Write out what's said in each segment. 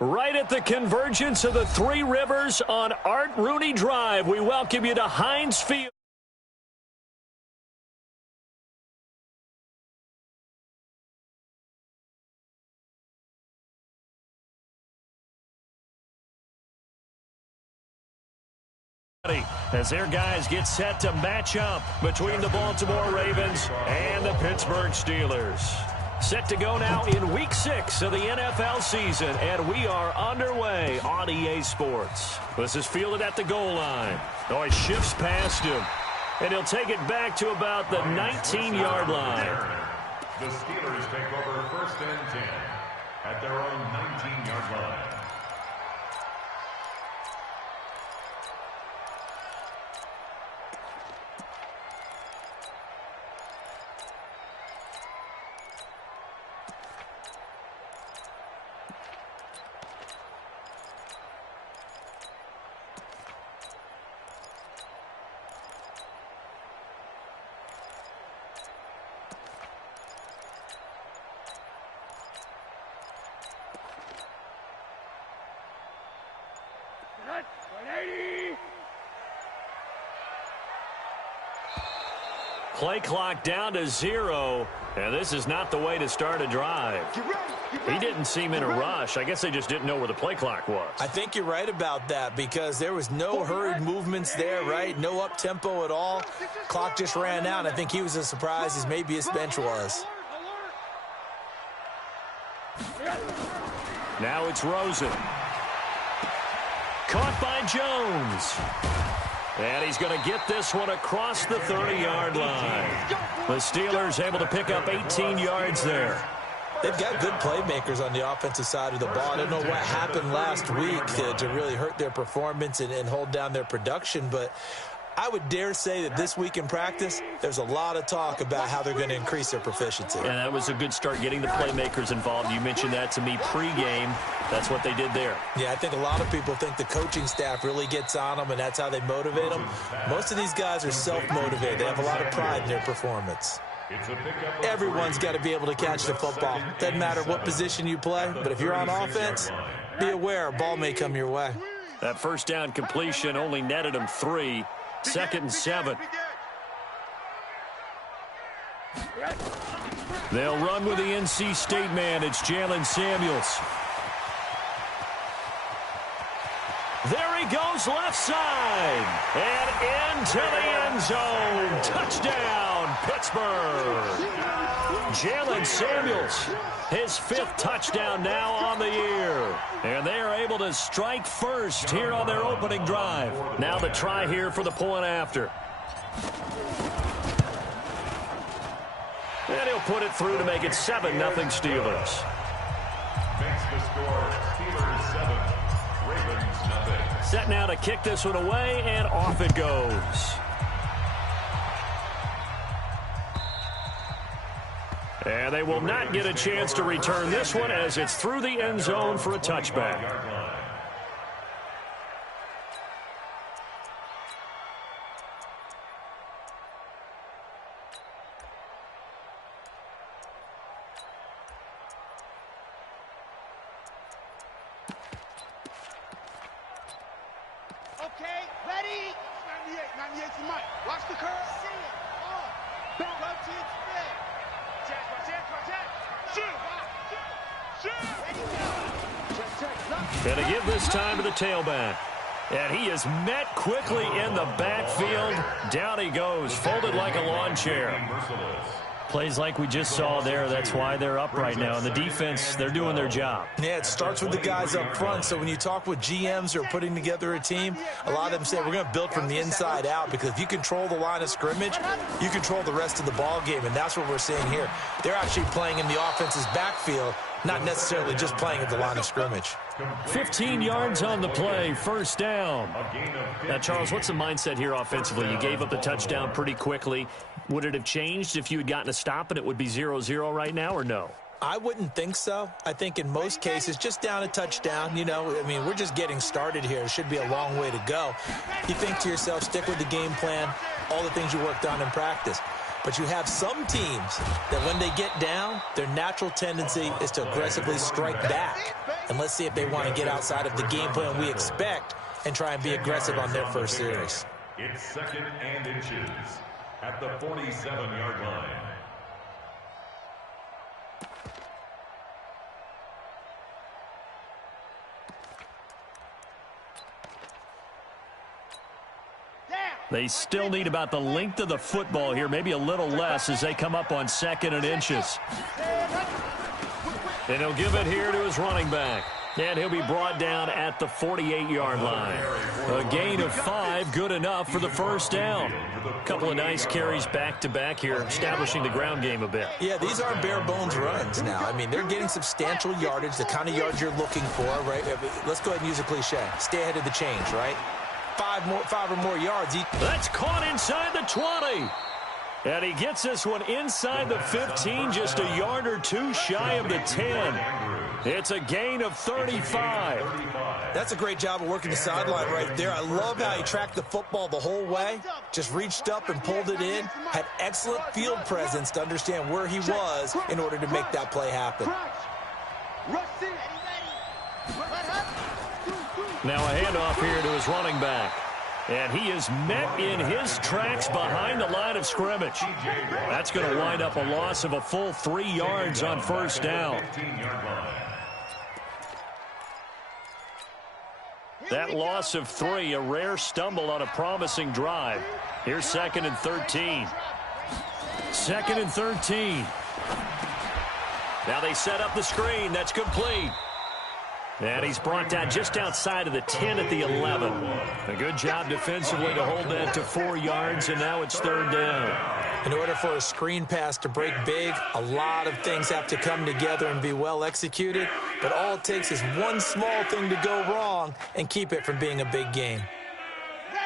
Right at the convergence of the Three Rivers on Art Rooney Drive, we welcome you to Heinz Field. As their guys get set to match up between the Baltimore Ravens and the Pittsburgh Steelers. Set to go now in Week 6 of the NFL season, and we are underway on EA Sports. This is fielded at the goal line. Oh, he shifts past him, and he'll take it back to about the 19-yard line. The Steelers take over 1st and 10 at their own 19-yard line. Play clock down to 0, and this is not the way to start a drive. He didn't seem in a rush. I guess they just didn't know where the play clock was. I think you're right about that because there was no hurried movements there, right? No up-tempo at all. Clock just ran out. I think he was as surprised as maybe his bench was. Now it's Rosen. Caught by Jones. And he's going to get this one across the 30-yard line. The Steelers able to pick up 18 yards there. They've got good playmakers on the offensive side of the ball. I don't know what happened last week to really hurt their performance and hold down their production, but I would dare say that this week in practice, there's a lot of talk about how they're going to increase their proficiency. And that was a good start getting the playmakers involved. You mentioned that to me pregame. That's what they did there. Yeah, I think a lot of people think the coaching staff really gets on them, and that's how they motivate them. Most of these guys are self-motivated. They have a lot of pride in their performance. Everyone's got to be able to catch the football. Doesn't matter what position you play, but if you're on offense, be aware a ball may come your way. That first down completion only netted them 3. 2nd and 7. They'll run with the NC State man. It's Jalen Samuels. There he goes left side. And into the end zone. Touchdown, Pittsburgh. Jalen Samuels, his 5th touchdown now on the year. And they are able to strike first here on their opening drive. Now the try here for the point after. And he'll put it through to make it 7-0 Steelers. Makes the score Steelers 7, Ravens nothing. Set now to kick this one away, and off it goes. And they will not get a chance to return this one as it's through the end zone for a touchback. Okay, ready? 98 for Mike. Watch the curve. See it. Back up to its spin. Going to give this time to the tailback. And he is met quickly in the backfield. Down he goes, folded like a lawn chair. Plays like we just saw there. That's why they're up right now. And the defense, they're doing their job. Yeah, it starts with the guys up front. So when you talk with GMs who are putting together a team, a lot of them say we're going to build from the inside out, because if you control the line of scrimmage, you control the rest of the ball game. And that's what we're seeing here. They're actually playing in the offense's backfield, not necessarily just playing at the line of scrimmage. 15 yards on the play, 1st down. Now, Charles, what's the mindset here offensively? You gave up the touchdown pretty quickly. Would it have changed if you had gotten a stop and it would be 0-0 right now, or no? I wouldn't think so. I think in most cases, just down a touchdown, you know, I mean, we're just getting started here. It should be a long way to go. You think to yourself, stick with the game plan, all the things you worked on in practice. But you have some teams that when they get down, their natural tendency is to aggressively strike back. And let's see if they want to get outside of the game plan we expect and try and be aggressive on their first series. It's 2nd and inches at the 47-yard line. They still need about the length of the football here, maybe a little less as they come up on 2nd and inches. And he'll give it here to his running back. And he'll be brought down at the 48-yard line. A gain of 5, good enough for the first down. A couple of nice carries back-to-back here, establishing the ground game a bit. Yeah, these aren't bare-bones runs now. I mean, they're getting substantial yardage, the kind of yards you're looking for, right? Let's go ahead and use a cliche. Stay ahead of the change, right? 5 or more yards. That's caught inside the 20. And he gets this one inside the 15, just a yard or two shy of the 10. It's a gain of 35. That's a great job of working the sideline right there. I love how he tracked the football the whole way, just reached up and pulled it in, had excellent field presence to understand where he was in order to make that play happen. Now a handoff here to his running back. And he is met in his tracks behind the line of scrimmage. That's going to wind up a loss of a full 3 yards on first down. That loss of 3, a rare stumble on a promising drive. Here's 2nd and 13. 2nd and 13. Now they set up the screen. That's complete. And he's brought down just outside of the 10 at the 11. A good job defensively to hold that to 4 yards, and now it's 3rd down. In order for a screen pass to break big, a lot of things have to come together and be well executed. But all it takes is one small thing to go wrong and keep it from being a big game.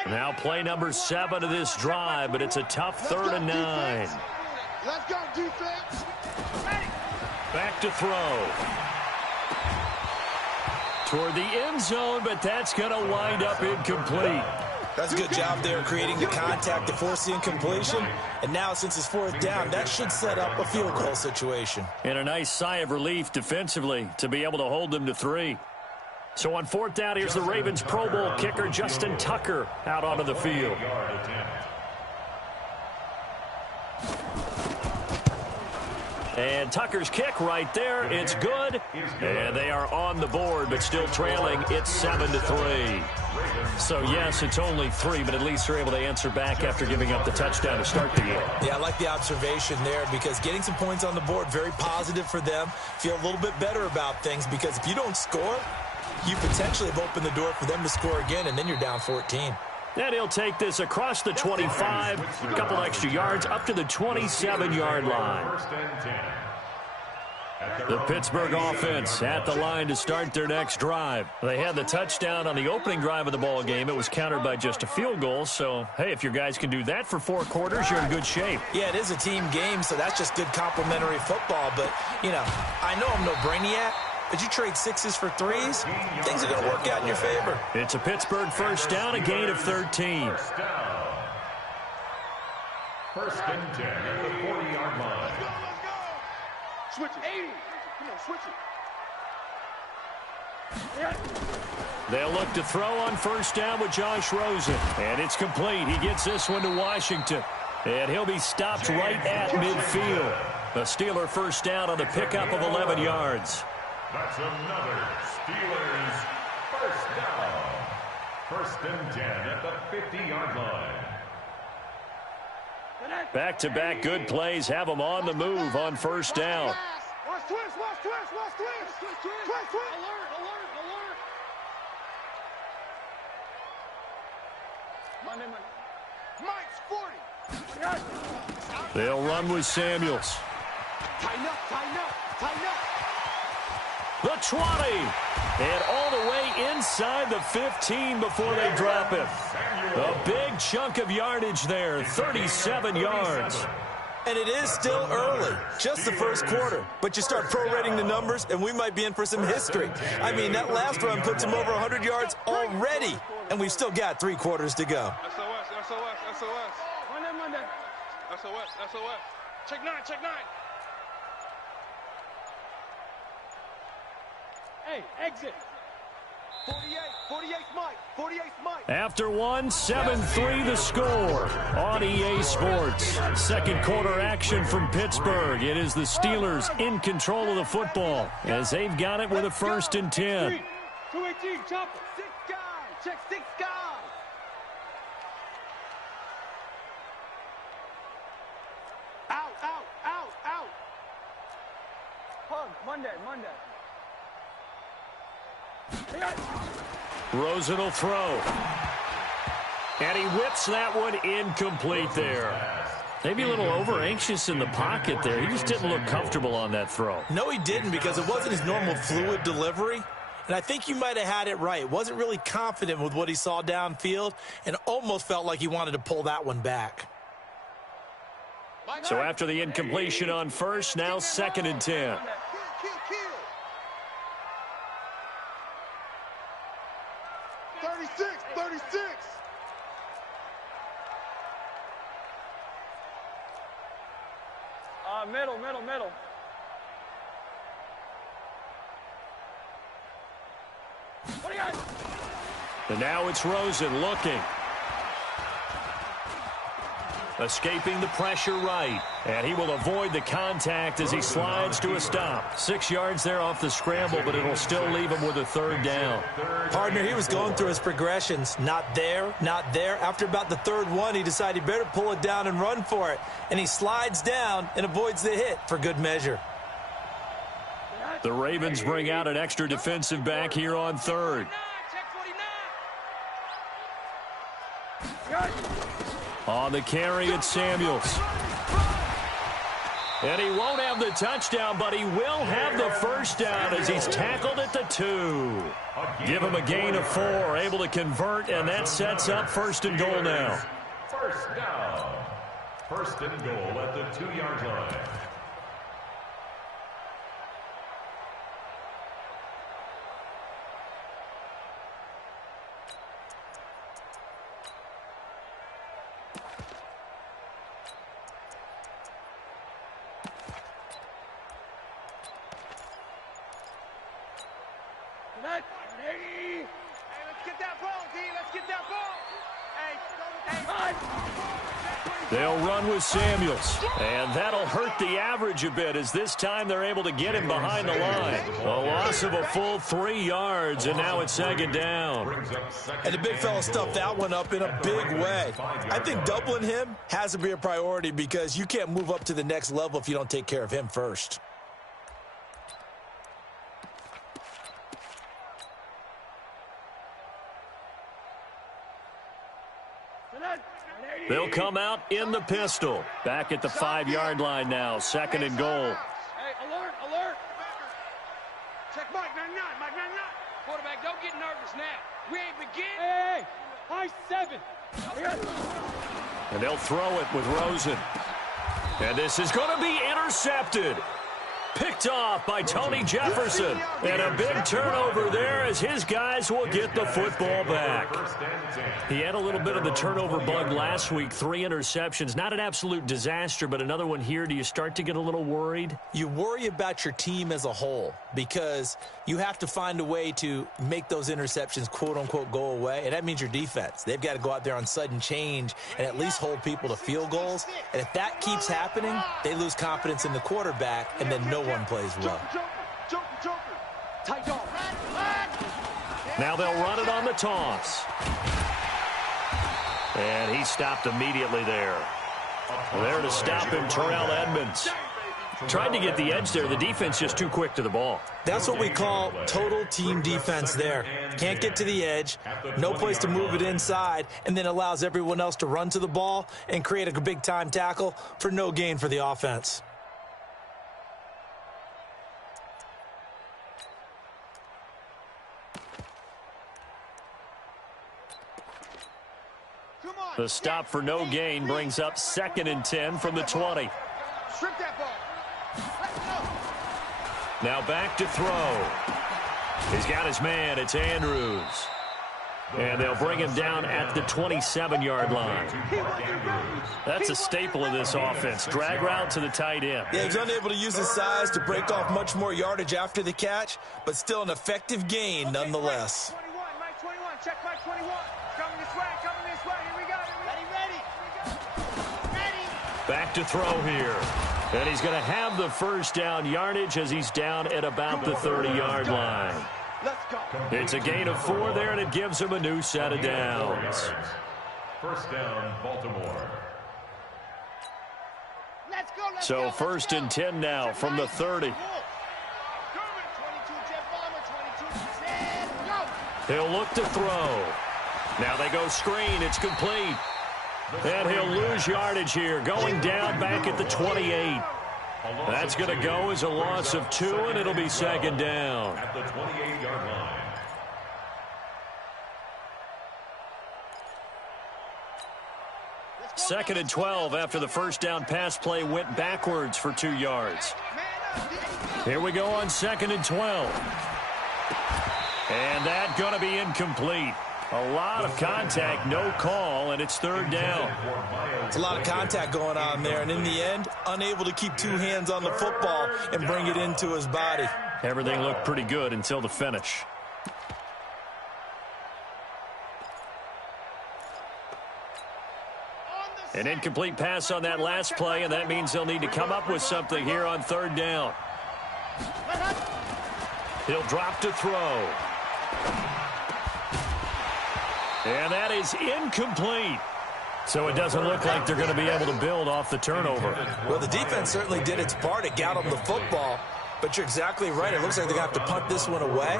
Now play number 7 of this drive, but it's a tough 3rd and 9. Let's go, defense. Back to throw. Toward the end zone, but that's going to wind up incomplete. That's a good job there creating the contact to force the incompletion. And now, since it's 4th down, that should set up a field goal situation. And a nice sigh of relief defensively to be able to hold them to 3. So on 4th down, here's the Ravens Pro Bowl kicker Justin Tucker out onto the field. And Tucker's kick right there. It's good. And they are on the board, but still trailing. It's 7-3. So, yes, it's only 3, but at least they're able to answer back after giving up the touchdown to start the game. Yeah, I like the observation there because getting some points on the board, very positive for them. Feel a little bit better about things because if you don't score, you potentially have opened the door for them to score again, and then you're down 14. And he'll take this across the 25, a couple extra yards, up to the 27-yard line. The Pittsburgh offense at the line to start their next drive. They had the touchdown on the opening drive of the ball game. It was countered by just a field goal. So, hey, if your guys can do that for 4 quarters, you're in good shape. Yeah, it is a team game, so that's just good complementary football. But, you know, I know I'm no brainiac. But you trade 6s for 3s, things are going to work out in your favor. It's a Pittsburgh first down, a gain of 13. First and 10 at the 40-yard line. Let's go. Switch it. 80. Come on, switch it. They'll look to throw on first down with Josh Rosen. And it's complete. He gets this one to Washington. And he'll be stopped right at midfield. The Steeler first down on the pickup of 11 yards. That's another Steelers first down. First and 10 at the 50-yard line. Back-to-back good plays have them on the move on first down. Watch twist. Alert. Mike's 40. They'll run with Samuels. Tighten up. The 20. And all the way inside the 15 before they drop him. A big chunk of yardage there, 37 yards. And it is still early, just the first quarter. But you start prorating the numbers, and we might be in for some history. I mean, that last run puts him over 100 yards already, and we've still got 3 quarters to go. SOS. Monday. That's a what? That's a what? Check 9, check 9. Hey, exit. 48 Mike, 48 Mike. After one, 7-3 the score on EA Sports. Second quarter action from Pittsburgh. It is the Steelers in control of the football as they've got it with a 1st and 10. 218, chop. 6 guys. Check 6 guys. Out. Pug, Monday. Rosen will throw. And he whips that one incomplete there. Maybe a little over-anxious in the pocket there. He just didn't look comfortable on that throw. No, he didn't, because it wasn't his normal fluid delivery. And I think you might have had it right. Wasn't really confident with what he saw downfield and almost felt like he wanted to pull that one back. So after the incompletion on first, now 2nd and 10. Kill. 36. Middle. What do you got? And now it's Rosen looking. Escaping the pressure right. And he will avoid the contact as he slides to a stop. 6 yards there off the scramble, but it'll still leave him with a 3rd down. Partner, he was going through his progressions. Not there. After about the 3rd one, he decided he better pull it down and run for it. And he slides down and avoids the hit for good measure. The Ravens bring out an extra defensive back here on 3rd. On the carry, it's Samuels. And he won't have the touchdown, but he will have the 1st down as he's tackled at the 2. Give him a gain of 4, able to convert, and that sets up 1st and goal now. 1st down. 1st and goal at the 2-yard line. Hey, let's get that ball, D. Let's get that ball. They'll run with Samuels, and that'll hurt the average a bit as this time they're able to get him behind the line. A loss of a full 3 yards, and now it's 2nd down. And the big fella stuffed that one up in a big way. I think doubling him has to be a priority because you can't move up to the next level if you don't take care of him first. They'll come out in the pistol. Back at the 5-yard line now, 2nd and goal. Hey, alert. Check Mike 99. Quarterback, don't get nervous now. We ain't begin. Hey, high 7. And they'll throw it with Rosen. And this is going to be intercepted. Picked off by Tony Jefferson. And a big turnover there as his guys will get the football back. He had a little bit of the turnover bug last week. 3 interceptions. Not an absolute disaster, but another one here. Do you start to get a little worried? You worry about your team as a whole because you have to find a way to make those interceptions, quote-unquote, go away. And that means your defense. They've got to go out there on sudden change and at least hold people to field goals. And if that keeps happening, they lose confidence in the quarterback, and then no one plays well. Now they'll run it on the toss. And he stopped immediately there. There to stop him, Terrell Edmonds. Tried to get the edge there. The defense just too quick to the ball. That's what we call total team defense there. Can't get to the edge, no place to move it inside, and then allows everyone else to run to the ball and create a big-time tackle for no gain for the offense. The stop for no gain brings up 2nd and 10 from the 20. Strip that ball. Now back to throw. He's got his man. It's Andrews. And they'll bring him down at the 27-yard line. That's a staple of this offense. Drag route to the tight end. Yeah, he's unable to use his size to break off much more yardage after the catch, but still an effective gain nonetheless. 21, Mike 21, check Mike 21. Coming this way, here we go. Ready. Back to throw here. And he's going to have the first down yardage as he's down at about the 30-yard line. Let's go. It's a gain of 4 there, and it gives him a new set of downs. First down, Baltimore. Let's go. So first and 10 now from the 30. He'll look to throw. Now they go screen. It's complete. And he'll lose yardage here, going down back at the 28. That's going to go as a loss of 2, and it'll be second down. At the 28-yard line. Second and 12 after the first down pass play went backwards for 2 yards. Here we go on second and 12. And that's going to be incomplete. A lot of contact, no call, and it's third down. It's a lot of contact going on there, and in the end, unable to keep 2 hands on the football and bring it into his body. Everything looked pretty good until the finish. An incomplete pass on that last play, and that means they'll need to come up with something here on third down. He'll drop to throw. And that is incomplete. So it doesn't look like they're going to be able to build off the turnover. Well, the defense certainly did its part. It got them the football. But you're exactly right. It looks like they're going to have to punt this one away.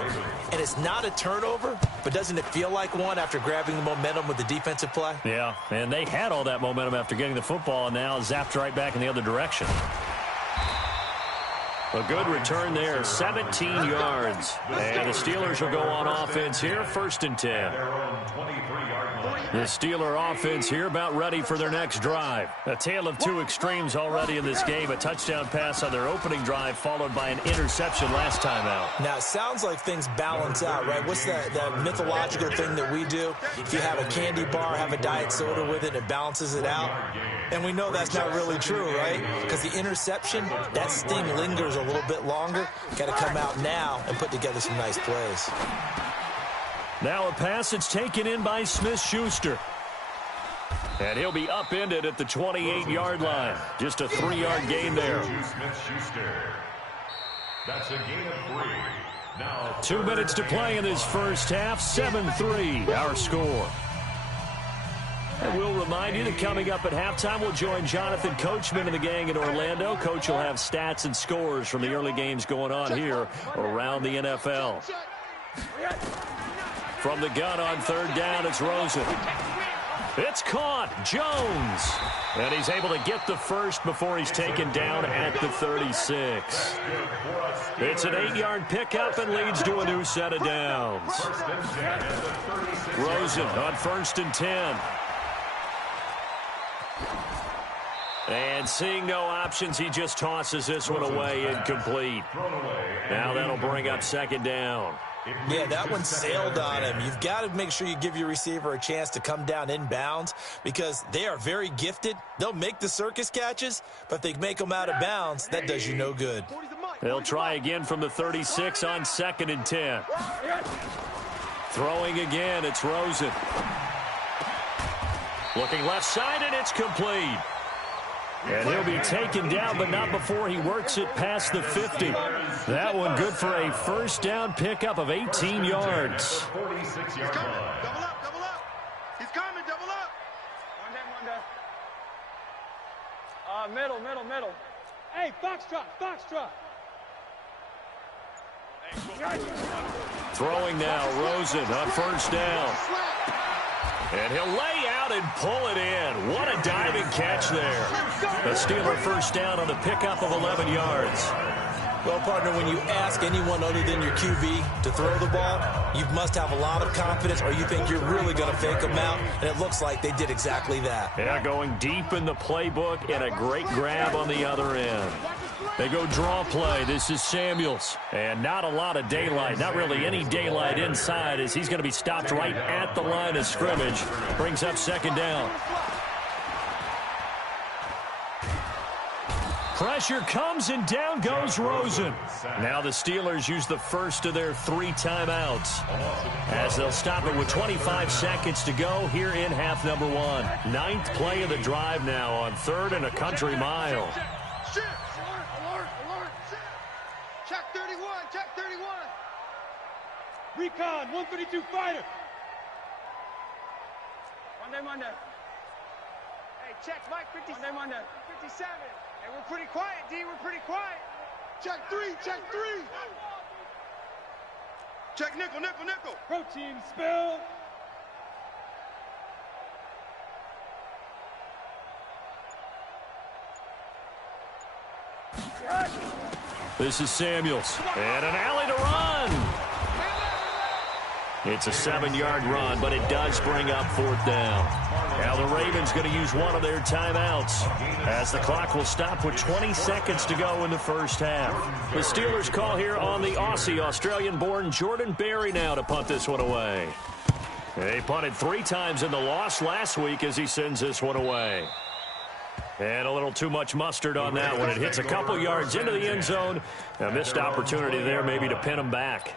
And it's not a turnover, but doesn't it feel like one after grabbing the momentum with the defensive play? Yeah, and they had all that momentum after getting the football and now zapped right back in the other direction. A good return there, 17 yards. And the Steelers will go on offense here, first and 10. The Steeler offense here about ready for their next drive. A tale of 2 extremes already in this game. A touchdown pass on their opening drive followed by an interception last time out. Now, it sounds like things balance out, right? What's that mythological thing that we do? If you have a candy bar, have a diet soda with it, it balances it out. And we know that's not really true, right? Because the interception, that sting lingers a little bit longer. Got to come out now and put together some nice plays. Now a pass that's taken in by Smith-Schuster. And he'll be upended at the 28-yard line. Just a 3-yard gain there. That's a gain of 3. Now 2 minutes to play in this first half. 7-3 our score. And we'll remind you that coming up at halftime, we'll join Jonathan Coachman and the gang in Orlando. Coach will have stats and scores from the early games going on here around the NFL. From the gun on third down, it's Rosen. It's caught. Jones. And he's able to get the first before he's taken down at the 36. It's an 8-yard pickup and leads to a new set of downs. Rosen on first and 10. And seeing no options, he just tosses this one away, incomplete. Now that'll bring up second down. Yeah, that one sailed on him. You've got to make sure you give your receiver a chance to come down inbounds because they are very gifted. They'll make the circus catches, but if they make them out of bounds, that does you no good. They'll try again from the 36 on second and 10. Throwing again, it's Rosen. Looking left side, and it's complete. And he'll be taken down, but not before he works it past the 50. That one good for a first down pickup of 18 yards. Double up. He's coming, double up. One down. Middle. Hey, Foxtrot. Throwing now, Rosen on first down. And he'll lay out and pull it in. What a diving catch there. The Steeler first down on the pickup of 11 yards. Well, partner, when you ask anyone other than your QB to throw the ball, you must have a lot of confidence or you think you're really going to fake them out, and it looks like they did exactly that. Yeah, going deep in the playbook and a great grab on the other end. They go draw play. This is Samuels. And not a lot of daylight. Not really any daylight inside as he's going to be stopped right at the line of scrimmage. Brings up second down. Pressure comes and down goes Rosen. Now the Steelers use the first of their 3 timeouts as they'll stop it with 25 seconds to go here in half number 1. 9th play of the drive now on 3rd and a country mile. Check 31, check 31. Recon, 132 fighter. Monday. Hey, check Mike, 50. Monday. 57. Hey, we're pretty quiet, D. We're pretty quiet. Check 3, check 3. Check nickel. Protein spill. This is Samuels. And an alley to run. It's a 7-yard run, but it does bring up 4th down. Now the Ravens going to use one of their timeouts as the clock will stop with 20 seconds to go in the first half. The Steelers call here on the Aussie, Australian-born Jordan Berry now to punt this one away. They punted 3 times in the loss last week as he sends this one away. And a little too much mustard on that one. It hits a couple yards into the end zone. A missed opportunity there maybe to pin him back.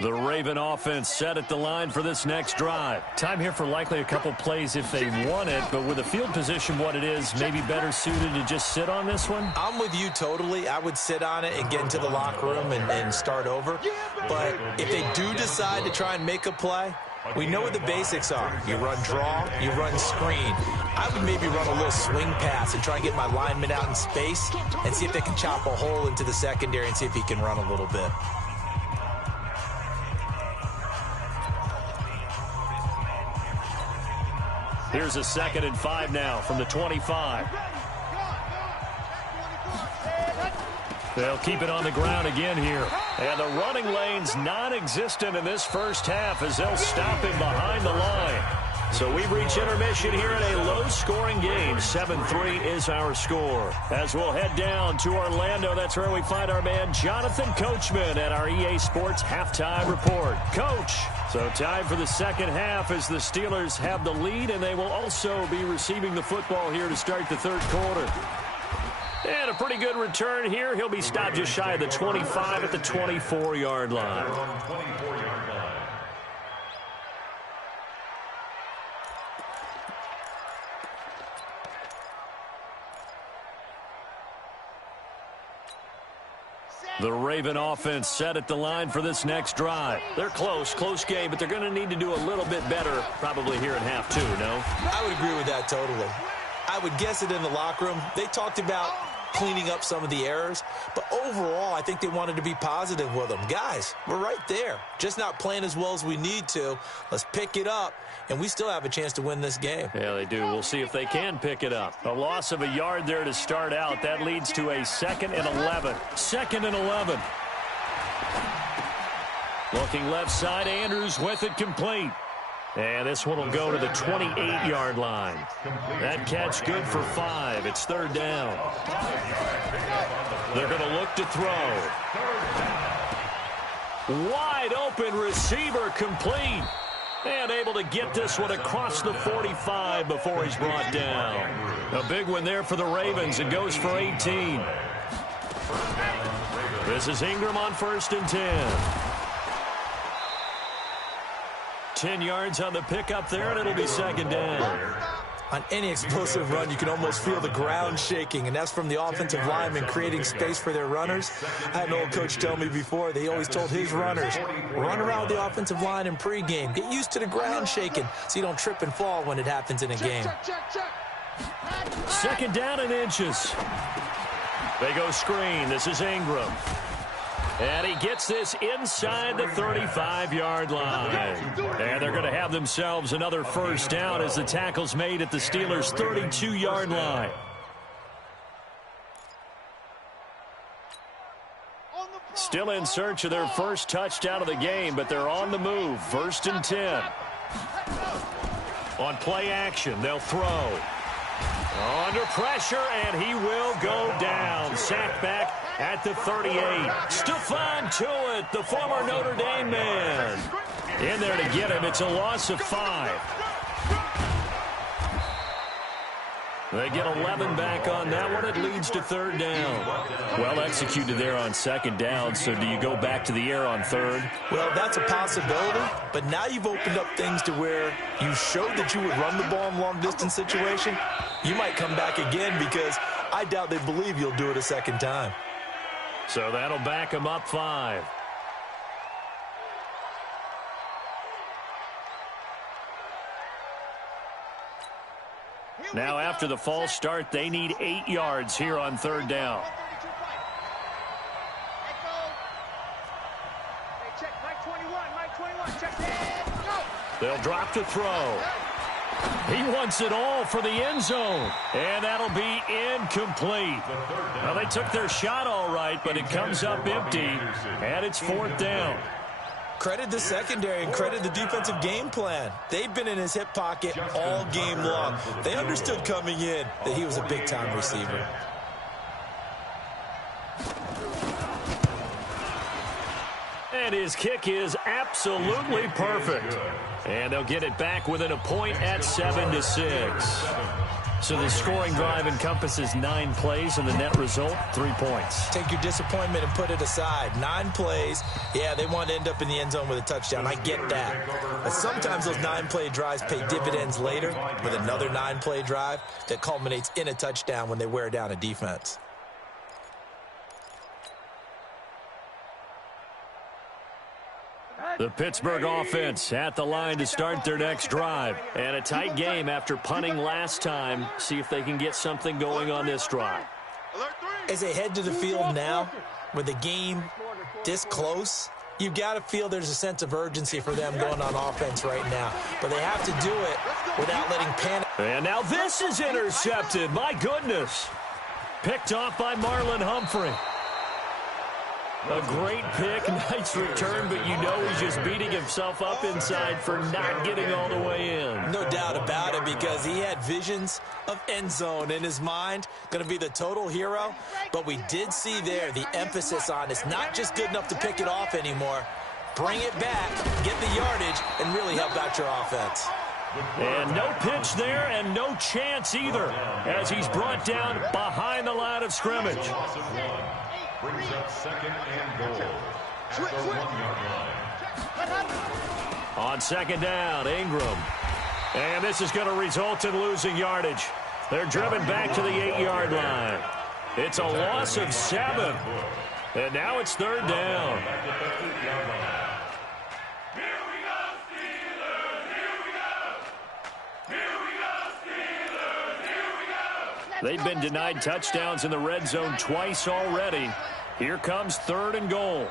The Raven offense set at the line for this next drive. Time here for likely a couple plays if they want it, but with the field position what it is, maybe better suited to just sit on this one? I'm with you totally. I would sit on it and get into the locker room and start over. But if they do decide to try and make a play, we know what the basics are. You run draw, you run screen. I would maybe run a little swing pass and try and get my lineman out in space and see if they can chop a hole into the secondary and see if he can run a little bit. Here's a 2nd and 5 now from the 25. They'll keep it on the ground again here. And the running lane's non-existent in this first half as they'll stop him behind the line. So we've reached intermission here in a low-scoring game. 7-3 is our score. As we'll head down to Orlando, that's where we find our man Jonathan Coachman at our EA Sports Halftime Report. Coach, so time for the second half as the Steelers have the lead, and they will also be receiving the football here to start the third quarter. And a pretty good return here. He'll be stopped just shy of the 25 at the 24-yard line. The Raven offense set at the line for this next drive. They're close game, but they're going to need to do a little bit better probably here in half 2, no? I would agree with that totally. I would guess it in the locker room. They talked about cleaning up some of the errors, but overall, I think they wanted to be positive with them. Guys, we're right there. Just not playing as well as we need to. Let's pick it up, and we still have a chance to win this game. Yeah, they do. We'll see if they can pick it up. A loss of a yard there to start out. That leads to a 2nd and 11. 2nd and 11. Looking left side, Andrews with it complete. And this one will go to the 28-yard line. That catch good for 5. It's 3rd down. They're going to look to throw. Wide open receiver complete. And able to get this one across the 45 before he's brought down. A big one there for the Ravens. It goes for 18. This is Ingram on 1st and 10. 10 yards on the pickup there, and it'll be 2nd down. On any explosive run, you can almost feel the ground shaking, and that's from the offensive linemen creating space for their runners. I had an old coach tell me before, they always told his runners, run around the offensive line in pregame. Get used to the ground shaking so you don't trip and fall when it happens in a game. 2nd down and inches. They go screen. This is Ingram. And he gets this inside the 35-yard line. And they're going to have themselves another first down as the tackle's made at the Steelers' 32-yard line. Still in search of their first touchdown of the game, but they're on the move. 1st and 10. On play action, they'll throw. Under pressure, and he will go down. Sacked back at the 38. Stephon Tuitt, the former Notre Dame man. In there to get him. It's a loss of 5. They get 11 back on that one. It leads to third down. Well executed there on second down. So do you go back to the air on third? Well, that's a possibility. But now you've opened up things to where you showed that you would run the ball in long-distance situation. You might come back again because I doubt they believe you'll do it a second time. So that'll back them up 5. Now after the false start, they need 8 yards here on third down. They'll drop to throw. He wants it all for the end zone. And that'll be incomplete. Well, they took their shot all right, but it comes up empty. And it's fourth down. Credit the secondary and credit the defensive game plan. They've been in his hip pocket all game long. They understood coming in that he was a big-time receiver. And his kick is absolutely perfect. And they'll get it back within a point at 7-6. So the scoring drive encompasses 9 plays, and the net result, 3 points. Take your disappointment and put it aside. 9 plays. Yeah, they want to end up in the end zone with a touchdown. I get that. But sometimes those 9-play drives pay dividends later with another 9-play drive that culminates in a touchdown when they wear down a defense. The Pittsburgh offense at the line to start their next drive. And a tight game after punting last time. See if they can get something going on this drive. As they head to the field now, with the game this close, you've got to feel there's a sense of urgency for them going on offense right now. But they have to do it without letting panic. And now this is intercepted. My goodness. Picked off by Marlon Humphrey. A great pick, nice return, but you know he's just beating himself up inside for not getting all the way in. No doubt about it, because he had visions of end zone in his mind. Going to be the total hero. But we did see there the emphasis on it's not just good enough to pick it off anymore. Bring it back, get the yardage, and really help out your offense. And no pitch there and no chance either as he's brought down behind the line of scrimmage. Brings up second and goal at the 1-yard line. On second down, Ingram. And this is going to result in losing yardage. They're driven back to the 8-yard line. It's a loss of 7. And now it's third down. They've been denied touchdowns in the red zone twice already. Here comes third and goal.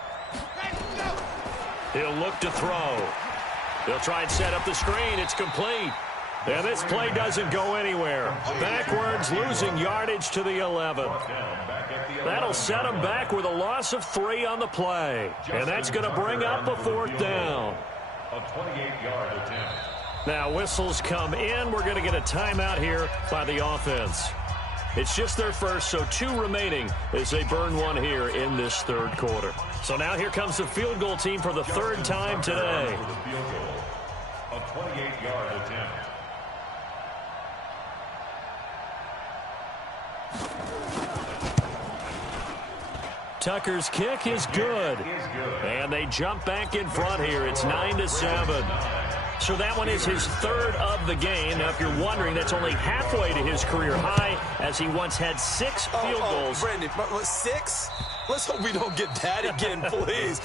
He'll look to throw. He'll try and set up the screen. It's complete. And this play doesn't go anywhere. Backwards, losing yardage to the 11. That'll set him back with a loss of 3 on the play. And that's going to bring up a fourth down. A 28-yard attempt. Now whistles come in. We're going to get a timeout here by the offense. It's just their first, so 2 remaining as they burn 1 here in this third quarter. So now here comes the field goal team for the 3rd time today. A 28-yard attempt. Tucker's kick is good. And they jump back in front here. It's 9-7. So that one is his 3rd of the game. Now, if you're wondering, that's only halfway to his career high, as he once had 6 field goals. Brandon, 6? Let's hope we don't get that again, please.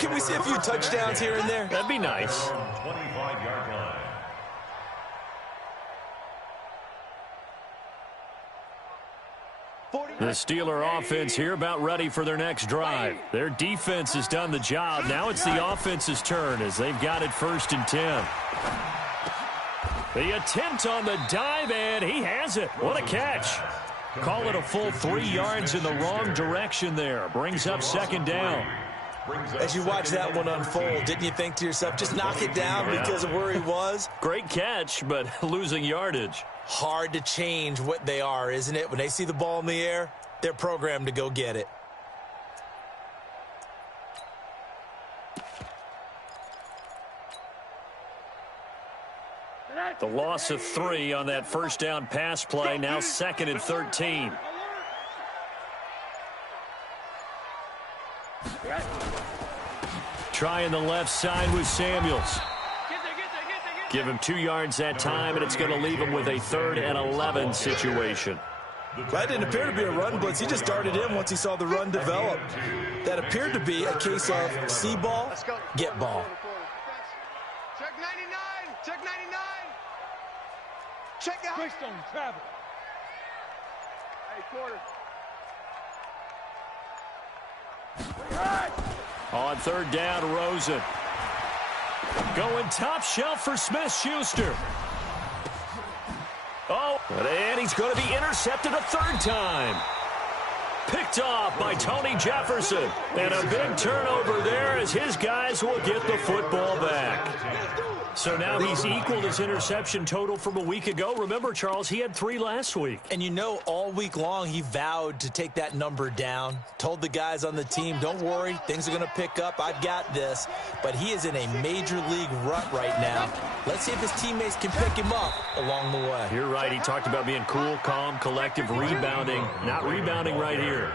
Can we see a few touchdowns here and there? That'd be nice. 25-yard line. The Steeler offense here about ready for their next drive. Their defense has done the job. Now it's the offense's turn as they've got it 1st and 10. The attempt on the dive, and he has it. What a catch. Call it a full 3 yards in the wrong direction there. Brings up 2nd down. As you watch that one unfold, didn't you think to yourself, just knock it down because of where he was? Great catch, but losing yardage. Hard to change what they are, isn't it? When they see the ball in the air, they're programmed to go get it. The loss of 3 on that first down pass play, now 2nd and 13. Trying the left side with Samuels. Give him 2 yards that time, and it's going to leave him with a 3rd and 11 situation. That didn't appear to be a run blitz. He just darted in once he saw the run develop. That appeared to be a case of see ball, get ball. Check 99. Check 99. Check out. Quickstone travel. Hey, quarter. On 3rd down, Rosen. Going top shelf for Smith-Schuster. Oh, and he's going to be intercepted a 3rd time. Picked off by Tony Jefferson. And a big turnover there as his guys will get the football back. So now he's equaled his interception total from a week ago. Remember, Charles, he had 3 last week. And you know, all week long he vowed to take that number down. Told the guys on the team, don't worry, things are going to pick up. I've got this. But he is in a major league rut right now. Let's see if his teammates can pick him up along the way. You're right. He talked about being cool, calm, collective, rebounding. Not rebounding right here.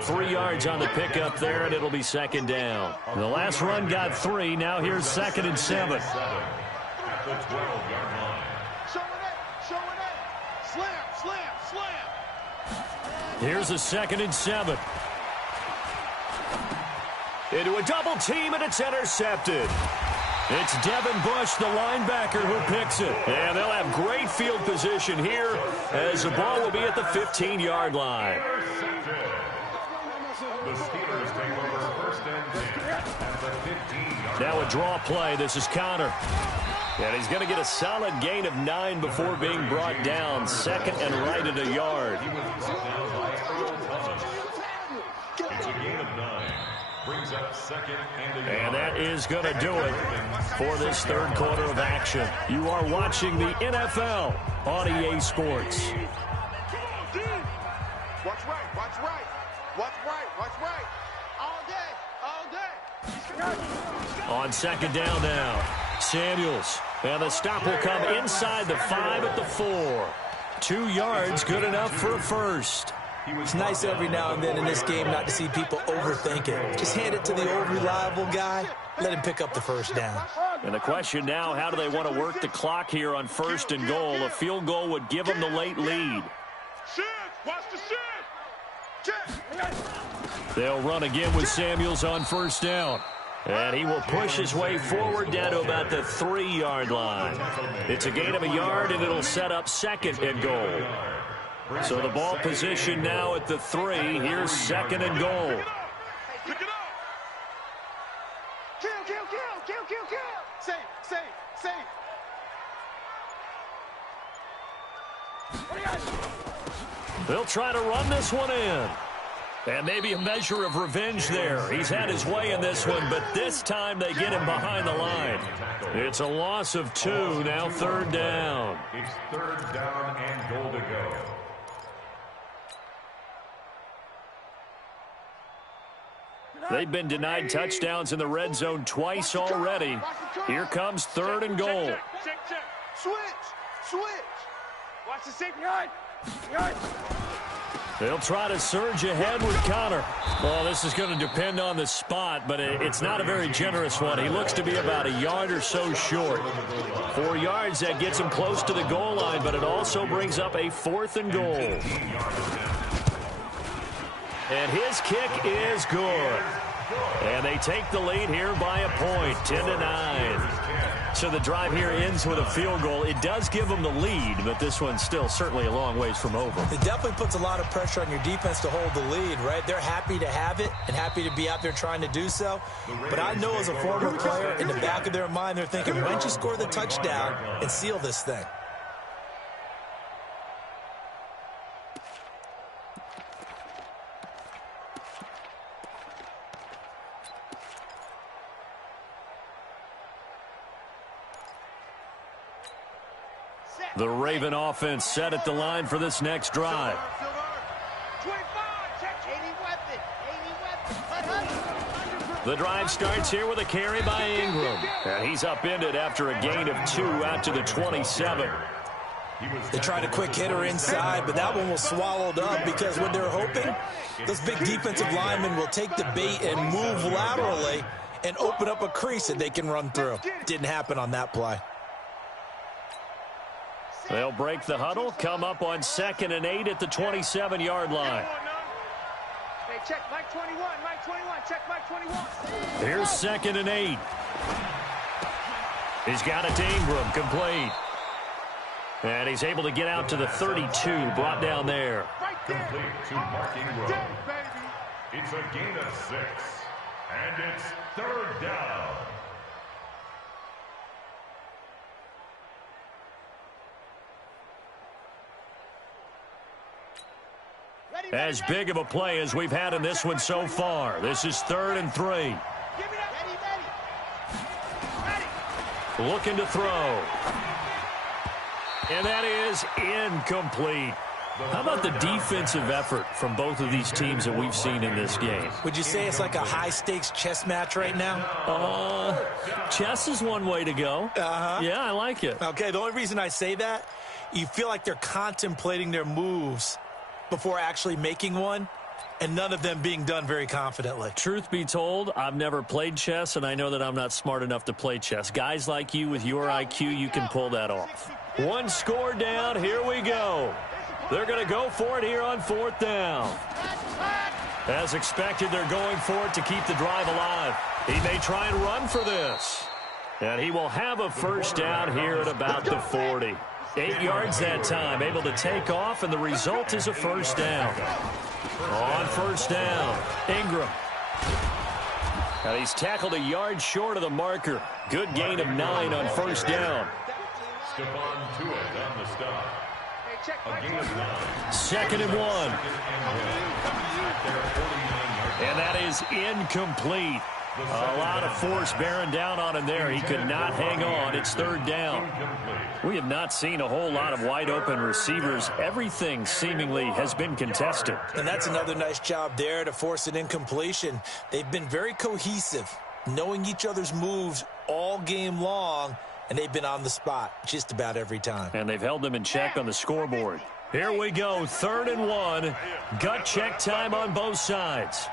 3 yards on the pickup there, and it'll be 2nd down. The last run got 3. Now here's 2nd and 7. At the 12-yard line. Showing it. Slam. Here's a 2nd and 7. Into a double team, and it's intercepted. It's Devin Bush, the linebacker, who picks it. And they'll have great field position here as the ball will be at the 15-yard line. The Steelers take over 1st and 10 at the 15-yard line. Now a draw play. This is Connor. And he's going to get a solid gain of 9 before being brought down. 2nd and right at a yard. He was brought down by Earl Thomas. It's a gain of 9. Brings up 2nd and a yard. And that is going to do it for this 3rd quarter of action. You are watching the NFL on EA Sports. Watch right. All day. On 2nd down now, Samuels. And the stop will come inside the 5 at the 4. 2 yards, good enough for a first. It's nice every now and then in this game not to see people overthink it. Just hand it to the old reliable guy. Let him pick up the first down. And the question now, how do they want to work the clock here on 1st and goal? A field goal would give them the late lead. Watch the They'll run again with Samuels on 1st down. And he will push his way forward down to about the 3-yard line. It's a gain of a yard, and it'll set up 2nd and goal. So the ball position now at the 3. Here's 2nd and goal. Pick it up. Kill. Safe. They'll try to run this one in. And maybe a measure of revenge there. He's had his way in this one, but this time they get him behind the line. It's a loss of 2, now 3rd down. It's 3rd down and goal to go. They've been denied touchdowns in the red zone twice already. Here comes 3rd and goal. Check. Switch. Watch the safety. They'll try to surge ahead with Connor. Well, this is going to depend on the spot, but it's not a very generous one. He looks to be about a yard or so short. 4 yards, that gets him close to the goal line, but it also brings up a 4th and goal. And his kick is good. And they take the lead here by a point, 10-9. So the drive here ends with a field goal. It does give them the lead, but this one's still certainly a long ways from over. It definitely puts a lot of pressure on your defense to hold the lead, right? They're happy to have it and happy to be out there trying to do so. But I know as a former player, in the back of their mind, they're thinking, why don't you score the touchdown and seal this thing? The Raven offense set at the line for this next drive. 25, check 80 weapon. The drive starts here with a carry by Ingram. And he's upended after a gain of 2 out to the 27. They tried a quick hitter inside, but that one was swallowed up because what they're hoping, those big defensive linemen will take the bait and move laterally and open up a crease that they can run through. Didn't happen on that play. They'll break the huddle, come up on 2nd and 8 at the 27-yard line. Hey, check Mike 21, Mike 21, check Mike 21. Here's 2nd and 8. He's got it to Ingram, complete. And he's able to get out to the 32, brought down there. Complete to Mark Ingram. It's a gain of 6. And it's 3rd down. As big of a play as we've had in this one so far. This is 3rd and 3. Looking to throw. And that is incomplete. How about the defensive effort from both of these teams that we've seen in this game? Would you say it's like a high-stakes chess match right now? Chess is one way to go. Yeah, I like it. Okay, the only reason I say that, you feel like they're contemplating their moves before actually making one, and none of them being done very confidently. Truth be told, I've never played chess, and I know that I'm not smart enough to play chess. Guys like you with your IQ, you can pull that off. One score down, here we go. They're going to go for it here on 4th down. As expected, they're going for it to keep the drive alive. He may try and run for this. And he will have a 1st down here at about the 40. 8 yards that time, able to take off, and the result is a 1st down. On 1st down, Ingram. And he's tackled a yard short of the marker. Good gain of 9 on 1st down. Stephon Tuitt on the stop. A gain of 9. 2nd and 1. And that is incomplete. A lot of force bearing down on him there. He could not hang on. It's 3rd down. We have not seen a whole lot of wide open receivers. Everything seemingly has been contested. And that's another nice job there to force an incompletion. They've been very cohesive, knowing each other's moves all game long, and they've been on the spot just about every time. And they've held them in check on the scoreboard. Here we go, 3rd and 1. Gut check time on both sides.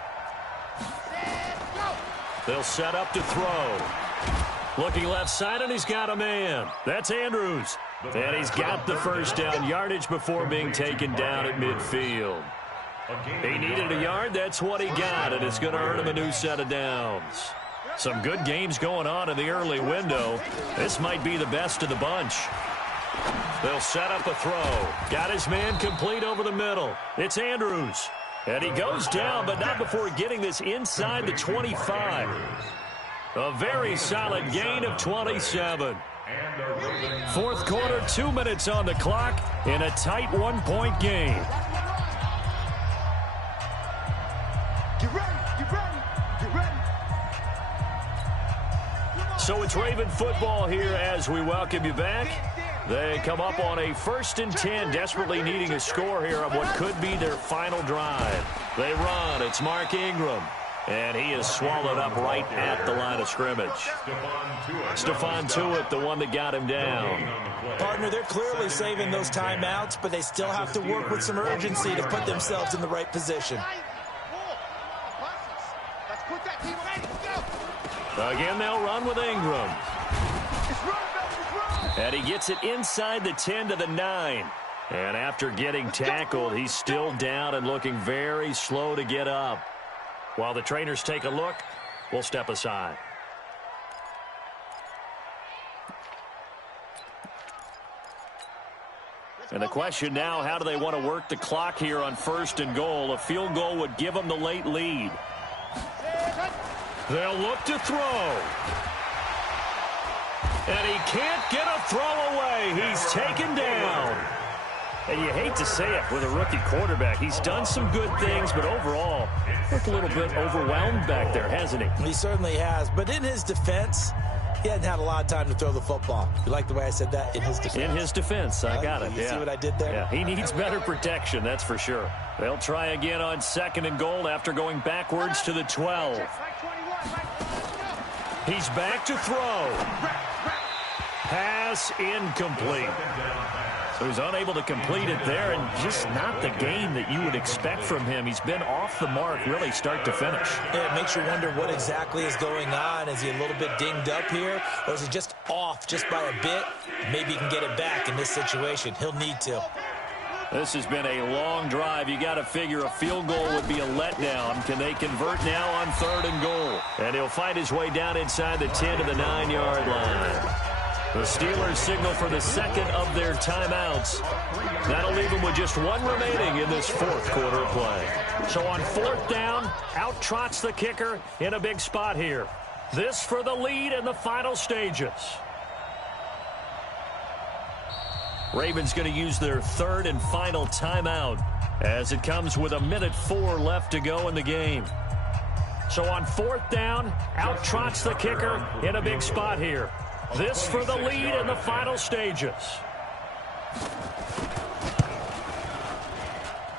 They'll set up to throw. Looking left side, and he's got a man. That's Andrews. And he's got the 1st down yardage before being taken down at midfield. He needed a yard. That's what he got, and it's going to earn him a new set of downs. Some good games going on in the early window. This might be the best of the bunch. They'll set up a throw. Got his man complete over the middle. It's Andrews. And he goes down, but not before getting this inside the 25. A very solid gain of 27. 4th quarter, 2 minutes on the clock in a tight 1-point game. Get ready, get ready, get ready. So it's Raven football here as we welcome you back. They come up on a 1st and 10, desperately needing a score here on what could be their final drive. They run. It's Mark Ingram. And he is swallowed up right at the line of scrimmage. Stephon Tuitt, the one that got him down. Partner, they're clearly saving those timeouts, but they still have to work with some urgency to put themselves in the right position. Again, they'll run with Ingram. And he gets it inside the 10 to the 9. And after getting tackled, he's still down and looking very slow to get up. While the trainers take a look, we'll step aside. And the question now, how do they want to work the clock here on 1st and goal? A field goal would give them the late lead. They'll look to throw. And he can't get a throw away. He's taken down. And you hate to say it with a rookie quarterback. He's done some good things, but overall, looked a little bit overwhelmed back there, hasn't he? He certainly has. But in his defense, He hadn't had a lot of time to throw the football. You like the way I said that? In his defense. In his defense, I got it. You see what I did there? Yeah, he needs better protection, that's for sure. They'll try again on 2nd and goal after going backwards to the 12. He's back to throw. Pass incomplete. So he's unable to complete it there, and just not the game that you would expect from him. He's been off the mark really start to finish. Yeah, it makes you wonder what exactly is going on. Is he a little bit dinged up here, or is he just off just by a bit? Maybe he can get it back in this situation. He'll need to. This has been a long drive. You got to figure a field goal would be a letdown. Can they convert now on 3rd and goal? And he'll fight his way down inside the 10 to the 9-yard line. The Steelers signal for the 2nd of their timeouts. That'll leave them with just 1 remaining in this 4th quarter of play. So on 4th down, out trots the kicker in a big spot here. This for the lead in the final stages. Ravens going to use their 3rd and final timeout as it comes with 1:04 left to go in the game. So on 4th down, out trots the kicker in a big spot here. This for the lead in the final stages.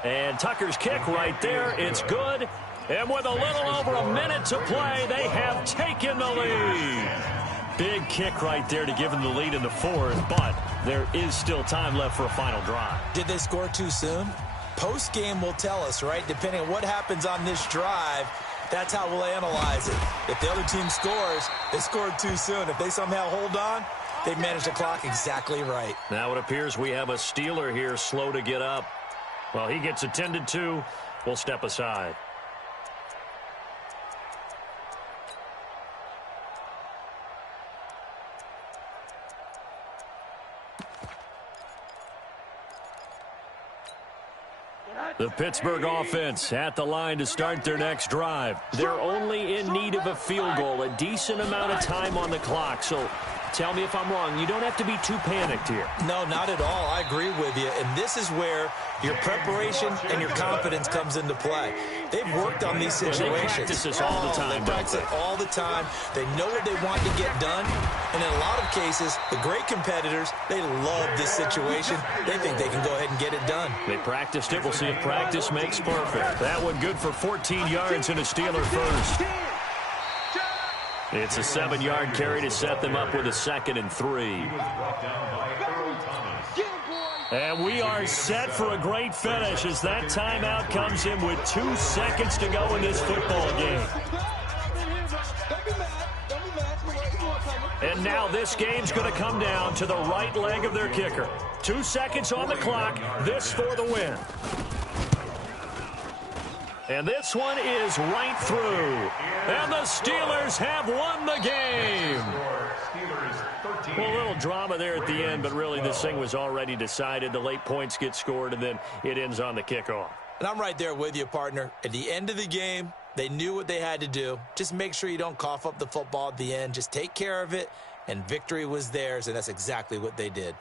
And Tucker's kick right there. It's good. And with a little over a minute to play, they have taken the lead. Big kick right there to give them the lead in the 4th, but there is still time left for a final drive. Did they score too soon? Post-game will tell us, right? Depending on what happens on this drive, that's how we'll analyze it. If the other team scores, they scored too soon. If they somehow hold on, they managed the clock exactly right. Now it appears we have a Steeler here slow to get up. Well, he gets attended to. We'll step aside. The Pittsburgh offense at the line to start their next drive. They're only in need of a field goal, a decent amount of time on the clock. So tell me if I'm wrong. You don't have to be too panicked here. No, not at all. I agree with you. And this is where your preparation and your confidence comes into play. They've worked on these situations. They practice this all the time. They practice it all the time. They know what they want to get done. And in a lot of cases, the great competitors, they love this situation. They think they can go ahead and get it done. They practiced it. We'll see if practice makes perfect. That one good for 14 yards and a Steeler first. It's a 7-yard carry to set them up with a 2nd and 3. And we are set for a great finish as that timeout comes in with 2 seconds to go in this football game. And now this game's going to come down to the right leg of their kicker. 2 seconds on the clock. This for the win. And this one is right through. And the Steelers have won the game. Well, a little drama there at the end, but really this thing was already decided. The late points get scored, and then it ends on the kickoff. And I'm right there with you, partner. At the end of the game, they knew what they had to do. Just make sure you don't cough up the football at the end. Just take care of it, and victory was theirs, and that's exactly what they did.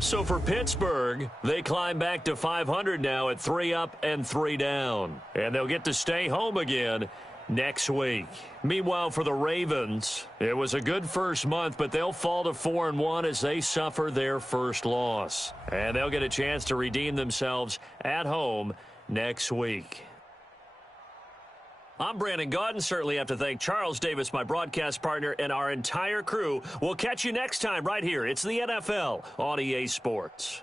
So for Pittsburgh, they climb back to 500 now at 3 up and 3 down. And they'll get to stay home again next week. Meanwhile, for the Ravens, it was a good first month, but they'll fall to 4-1 as they suffer their first loss. And they'll get a chance to redeem themselves at home next week. I'm Brandon Gaudin. Certainly have to thank Charles Davis, my broadcast partner, and our entire crew. We'll catch you next time right here. It's the NFL on EA Sports.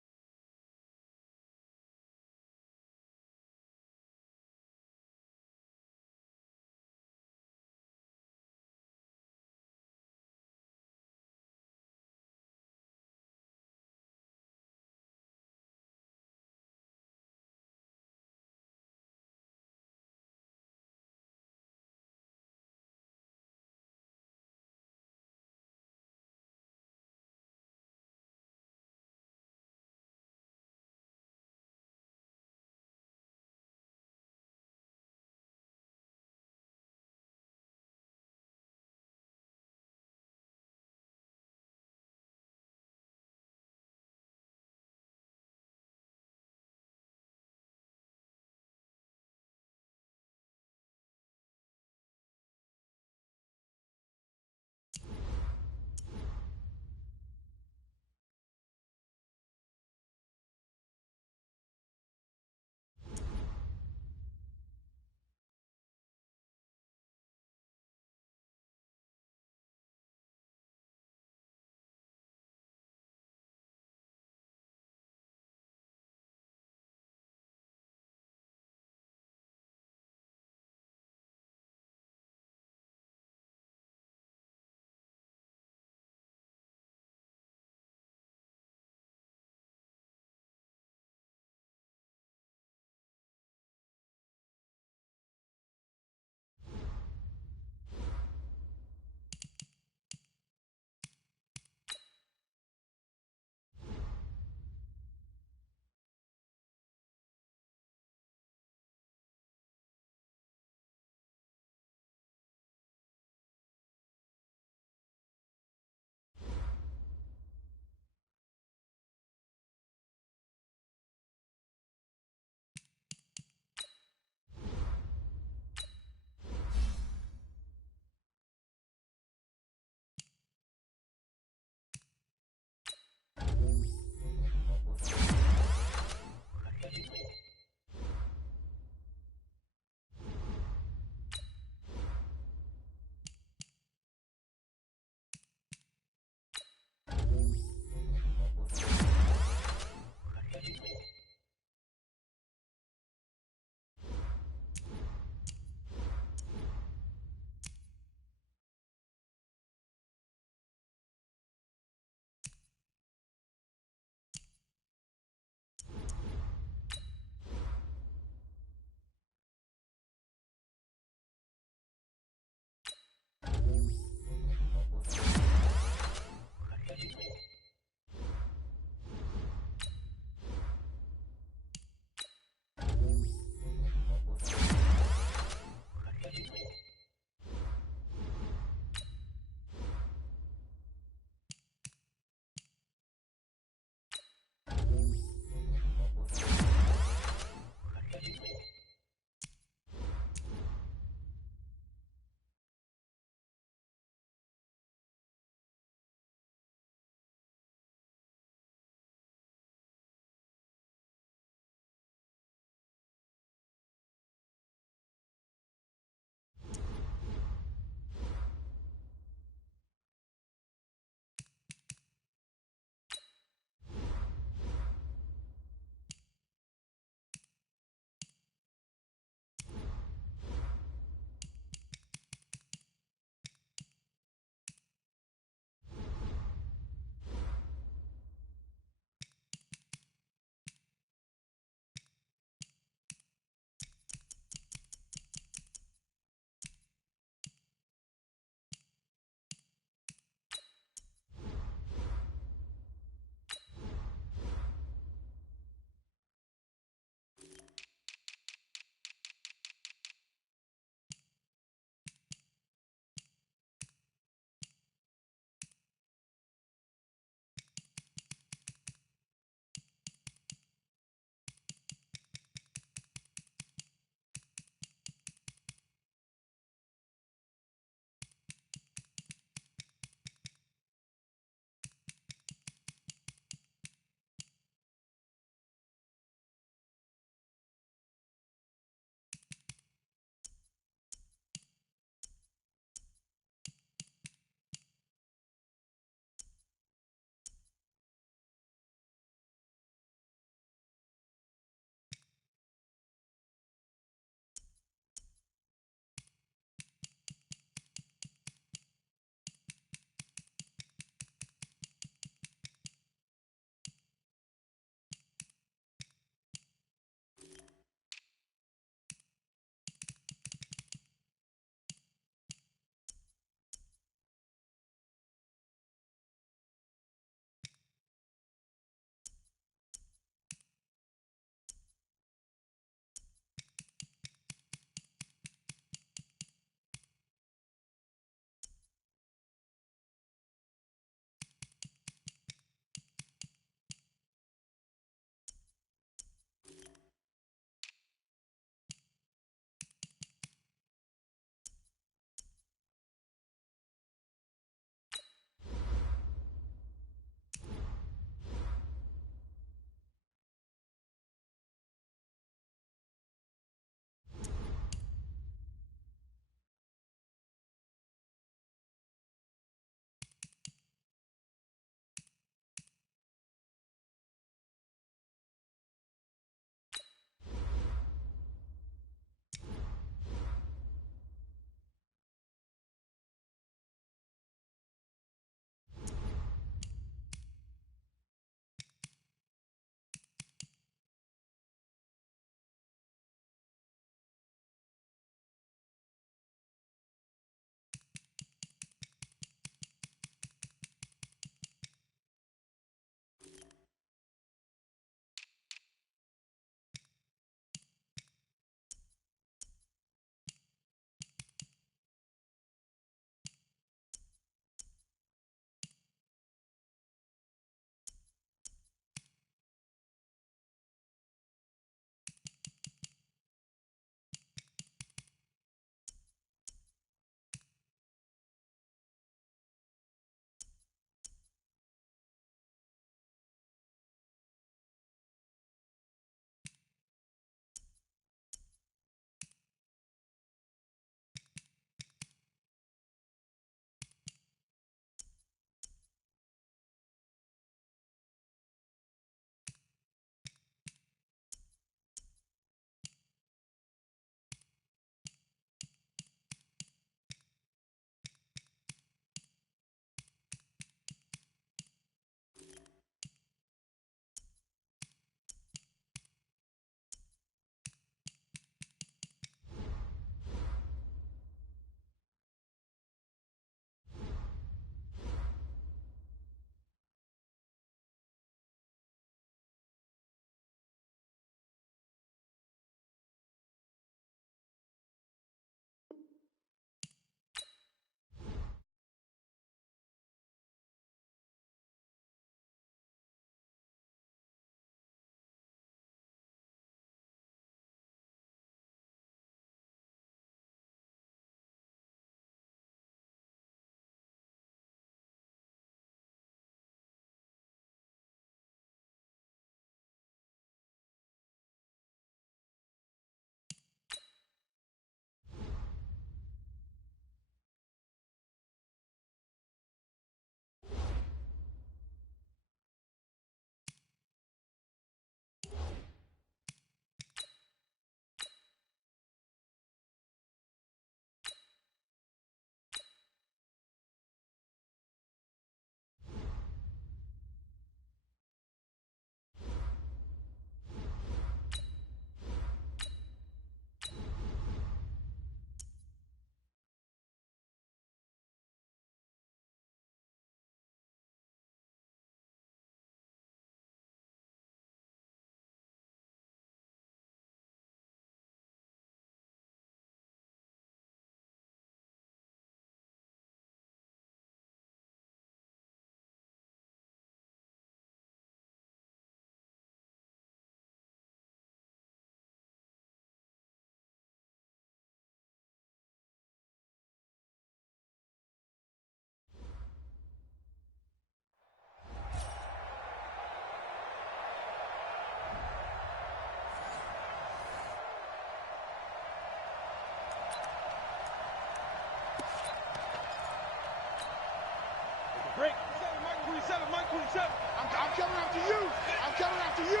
27, Mike 27. I'm coming after you. I'm coming after you.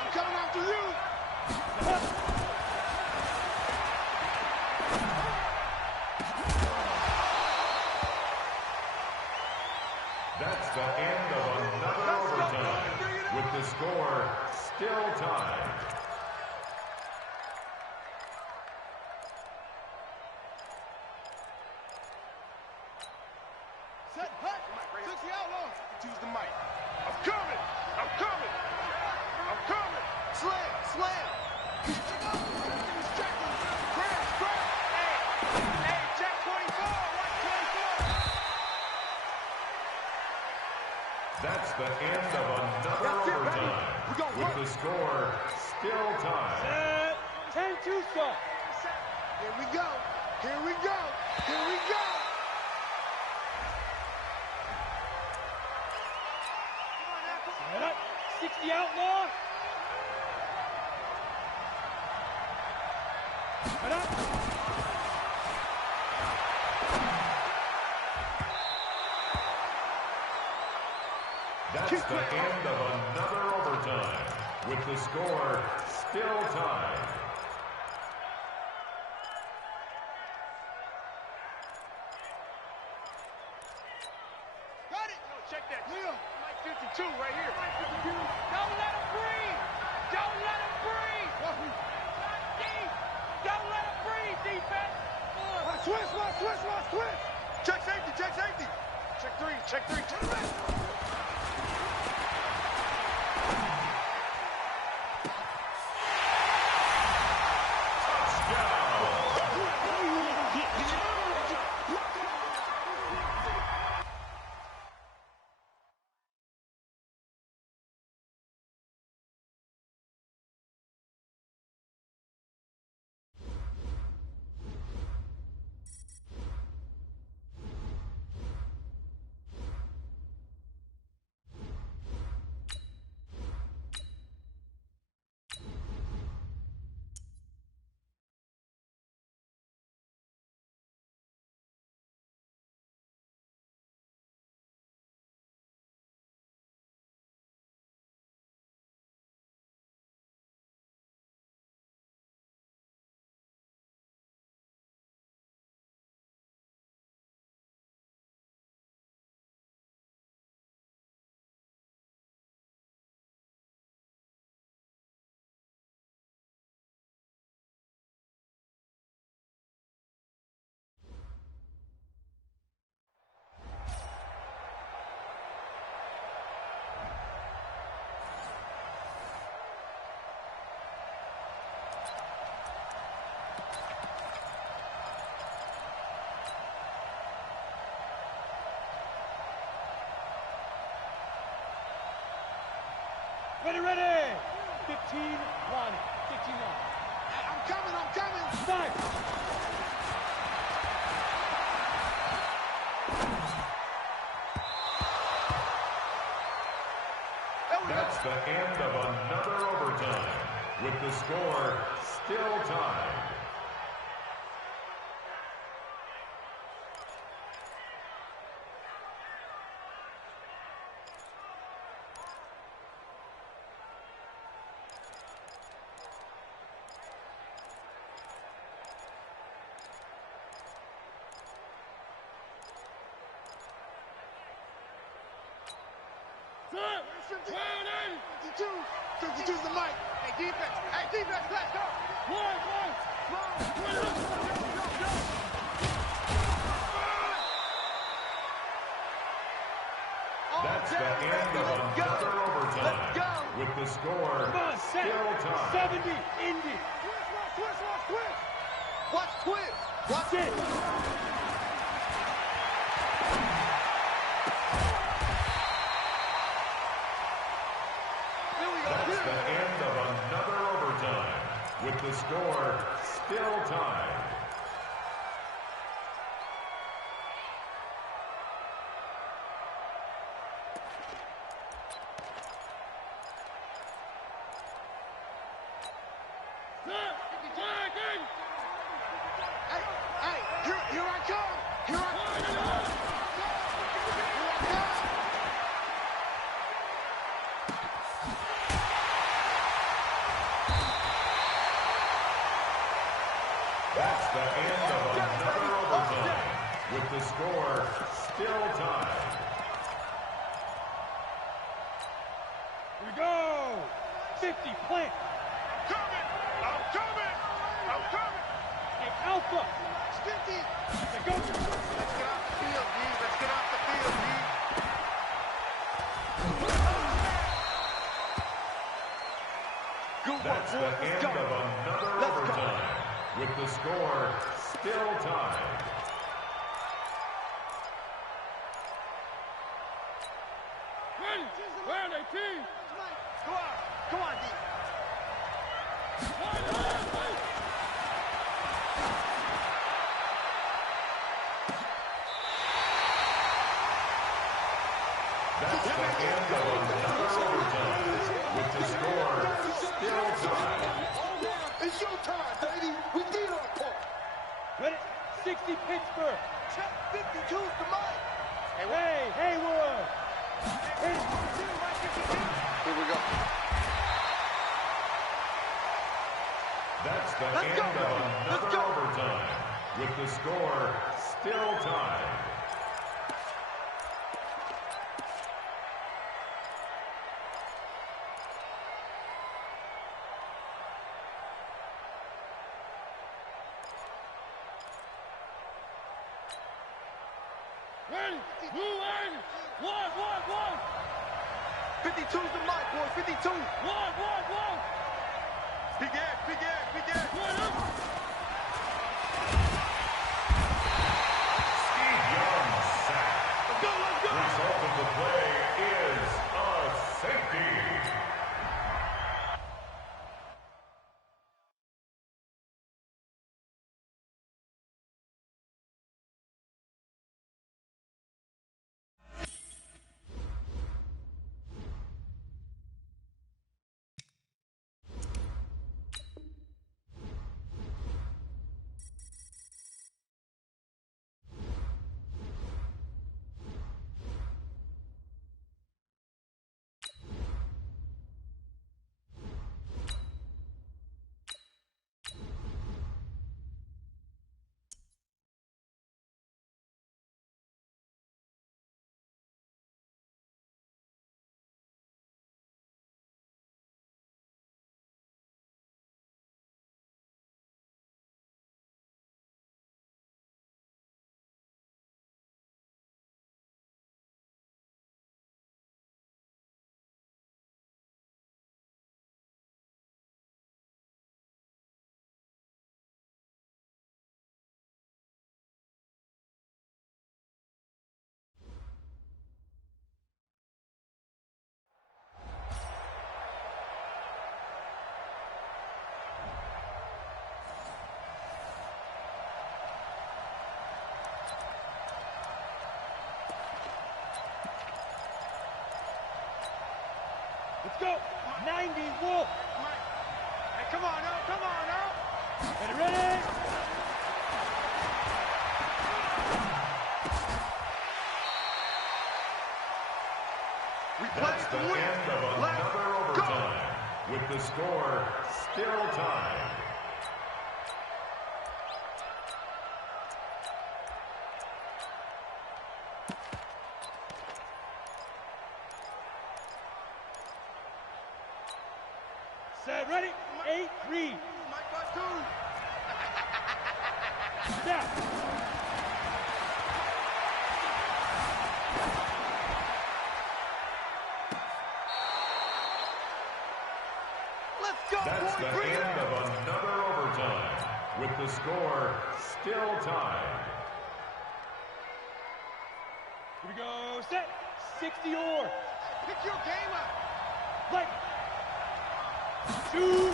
I'm coming after you. That's the end of another overtime, with the score still tied. Set, hut. 60 outlaws. Choose the mic. I'm coming. I'm coming. I'm coming. Slam, slam. Crash, crash. Hey, check 24. Watch 24. That's the end of another overtime, with the score still tied. 10-2 start. Here we go. Here we go. Here we go. Set up. 60 outlaw. Set up. That's the end of another overtime, with the score still tied. Got it. Yo, check that. Yeah. Mike 52 right here. Mike 52. Don't let him breathe. Don't let him breathe. Deep. Don't let him breathe, defense. Watch twist, watch twist, watch twist. Check safety, check safety. Check three, check three. Check three. Ready, ready. 15-1. 15-1. I'm coming, I'm coming. Fight. That's the end of another overtime, with the score still tied. Sir, 52. 52's the mic. Hey, defense. Hey, defense, let's go. One. That's the end of another overtime, with the score still tied. 70, Indy. Twist. Watch twist. Watch it. That's the end of another overtime, with the score still tied. Hey, here I come. Here I come. That's the end of another overtime, with the score still tied. Here we go. 50, plant. Coming. I'm coming. I'm coming. Hey, Alpha. 50. Let's go. Let's get off the field, D. Let's get off the field, D. That's the end of another overtime, with the score still tied. Ready? Where are they, team? Go out. Come on, D. That's the end of another overtime, with the score still tied. It's your time, baby. We did our part. Ready? 60 Pittsburgh. Check 52's the mic. Hey, Haywood. Hey, Here we go. That's the end of another overtime, with the score still tied. ready? Blue 1. 52's the mic, boy. 52. 1. Big air. Steve Young sacked. Let's go. Result of the play is a safety. Let's go. 90 Wolf. Hey, come on now. Ready? That's the end of another overtime, with the score still tied. Set, ready? 8-3. Step. Let's go, That's boy. the Bring it end on. of another overtime, with the score still tied. Here we go. Set. 60 or. Pick your game up. Like. Shoot.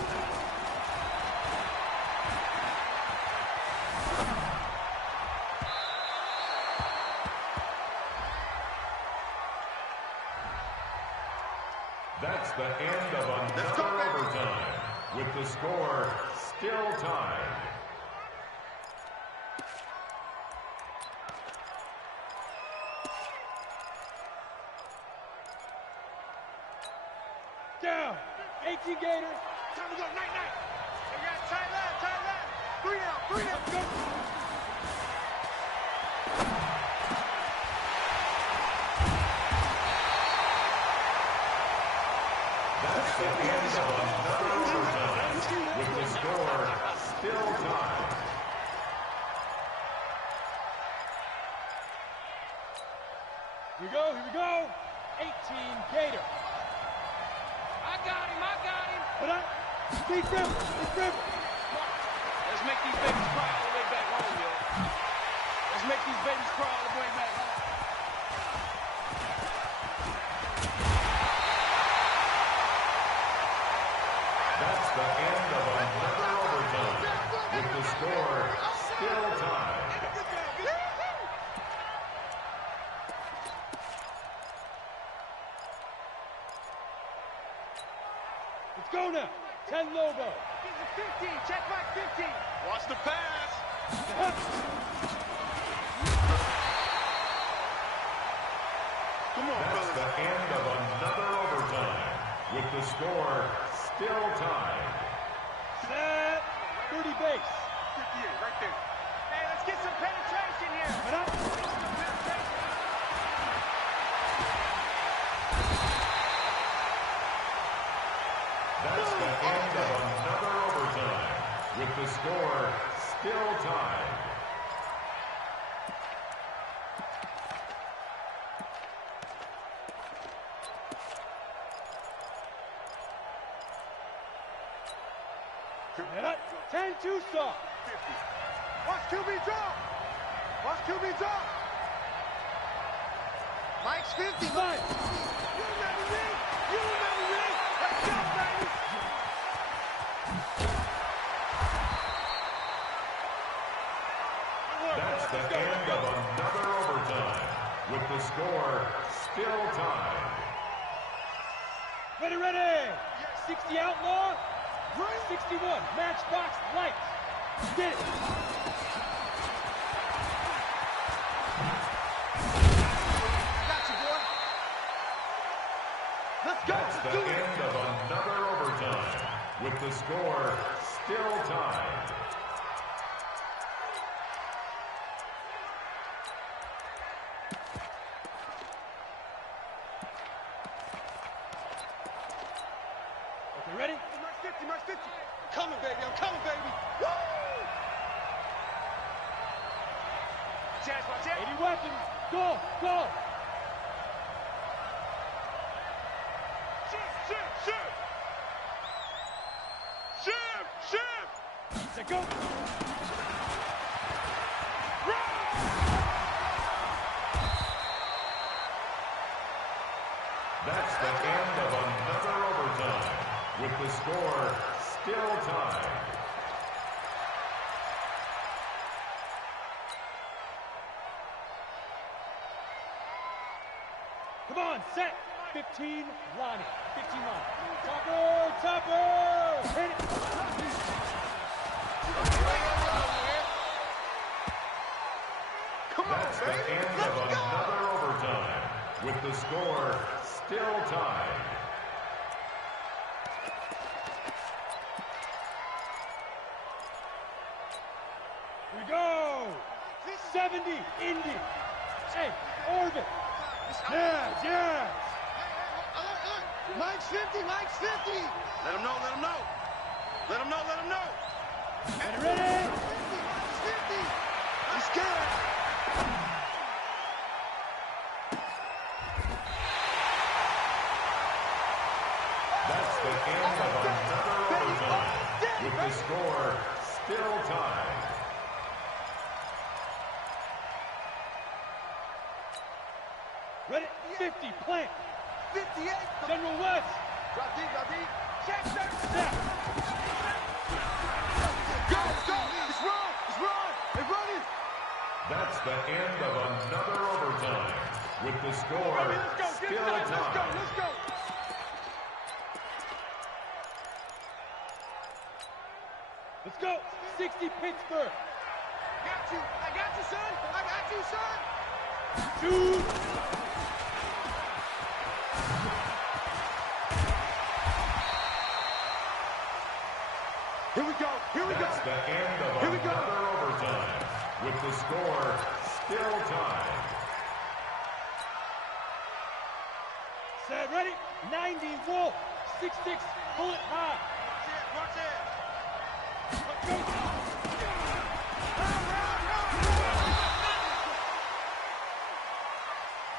That's the end of another overtime, with the score still tied. Down. 18 Gators. Time to go. Night. You got tight left. Three out, go. That's the end of another overtime with the score still tied. Here we go. 18 Gator. I got him. Put up. Big River. Let's make these babies cry all the way back home, yo. Let's make these babies cry all the way back home. That's the end of another overtime with the score still tied. Let's go now. 10 Lobo. 15. Check back 15. Watch the pass. Come on, That's the end of another overtime with the score still tied. Set. 30 base. 58, right there. Hey, let's get some penetration here. Put up. That's the end of another overtime with the score still tied. Head up. 10 Tucson. 50. Watch QB drop. Mike's 50. Mike. You never win. Let's go, baby. That's the end of another overtime with the score still tied. Ready. 60 Outlaw. 61 Matchbox Lights. Get it. Got you, boy. Let's go. That's the end of another overtime with the score still tied. Okay, ready? Mark 50. I'm coming, baby. Woo! Watch out. 80 weapons. Go. Shoot. Set, go. That's the end of another overtime with the score still tied. Come on, set. 15 Lonnie. Topper. Hit it. That's the end of another overtime with the score still tied. Here we go. 70 Indy. Hey, Orbit. Yeah. Mike's 50. Let him know. Ready? Mike's 50. He's scared. That's the end of another overtime with the score still tied. Ready? 50, plant. 58. General West. Drop deep. Check, sir. Step. Go. It's run. They're running. That's the end of another overtime with the score still tied. Let's go. Let's go. 60 Pittsburgh. I got you, son. Shoot. Here we go. Here we That's go. the end of Here we go. another overtime, with the score still tied. Set, ready? 90 Wolf, 6'6", bullet high. Watch it.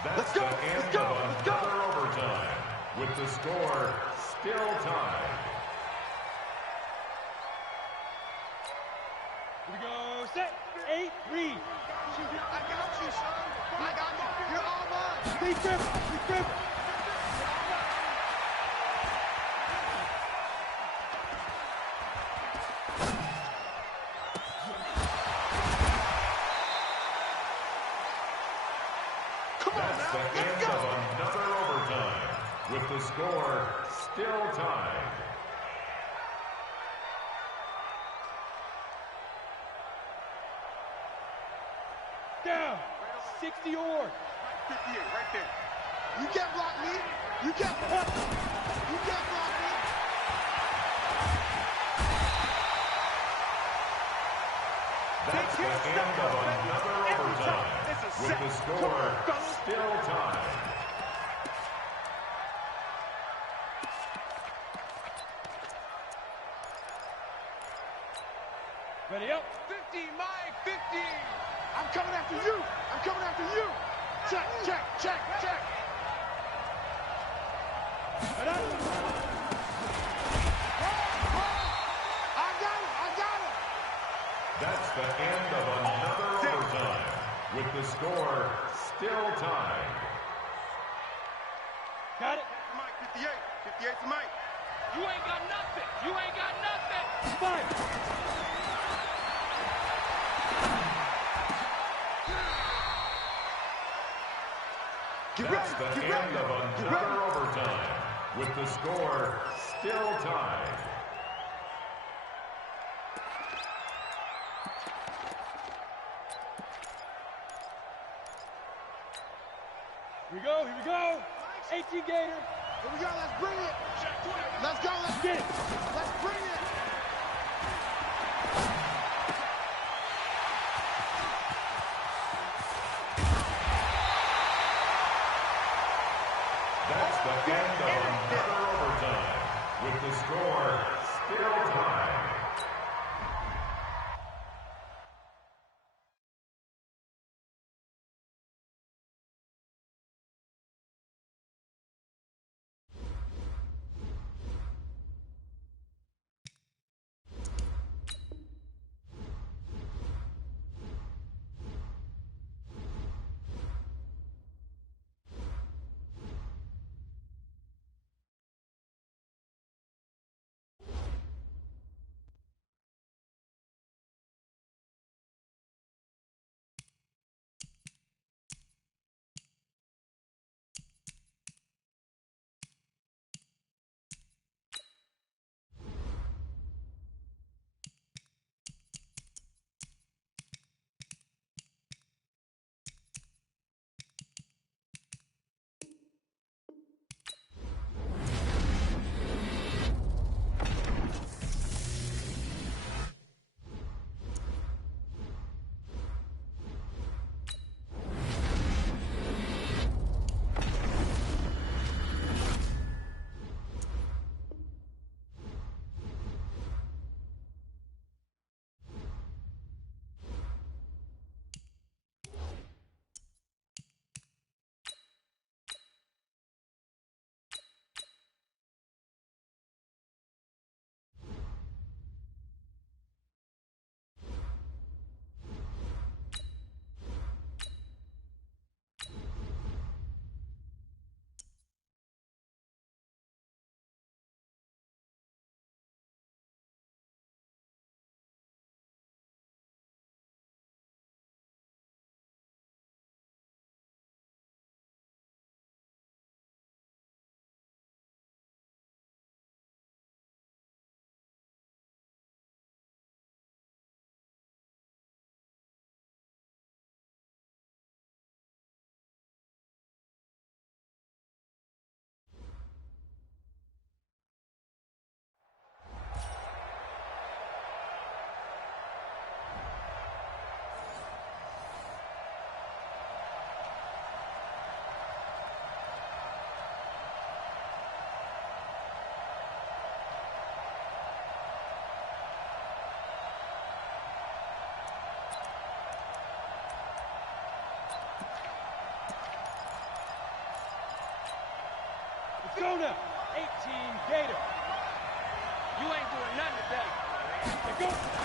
That's the end of another overtime, with the score still tied. Here we go, set, 8, read. I got you, son. I got you. You're all mine. Stay triple, stay triple. That's the end of another overtime, with the score still tied. Down, 60 or. 58, right there. You can't block me. You can't block me. You can't block me. That's the end of another overtime, with the score still tied. Ready up. 50, Mike, 50. I'm coming after you. I'm coming after you. Check, check, check, check. Ready up. I got it. I got it. That's the end of another overtime, with the score still tied. Got it. Mike, 58. 58 to Mike. You ain't got nothing. You ain't got nothing. Fire. That's the end of another overtime, with the score still tied. Here we go, here we go. 18 Gator. Here we go. Let's bring it. Let's go. Let's Get it. Let's bring it. That's the end of another overtime, with the score still tied. go now. 18 Gator. You ain't doing nothing today. Let's go.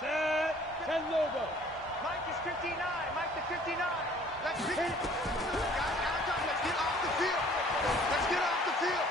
Set. 10 logo. Mike is 59. Mike the 59. Let's pick it. Guys, let's get off the field. Let's get off the field.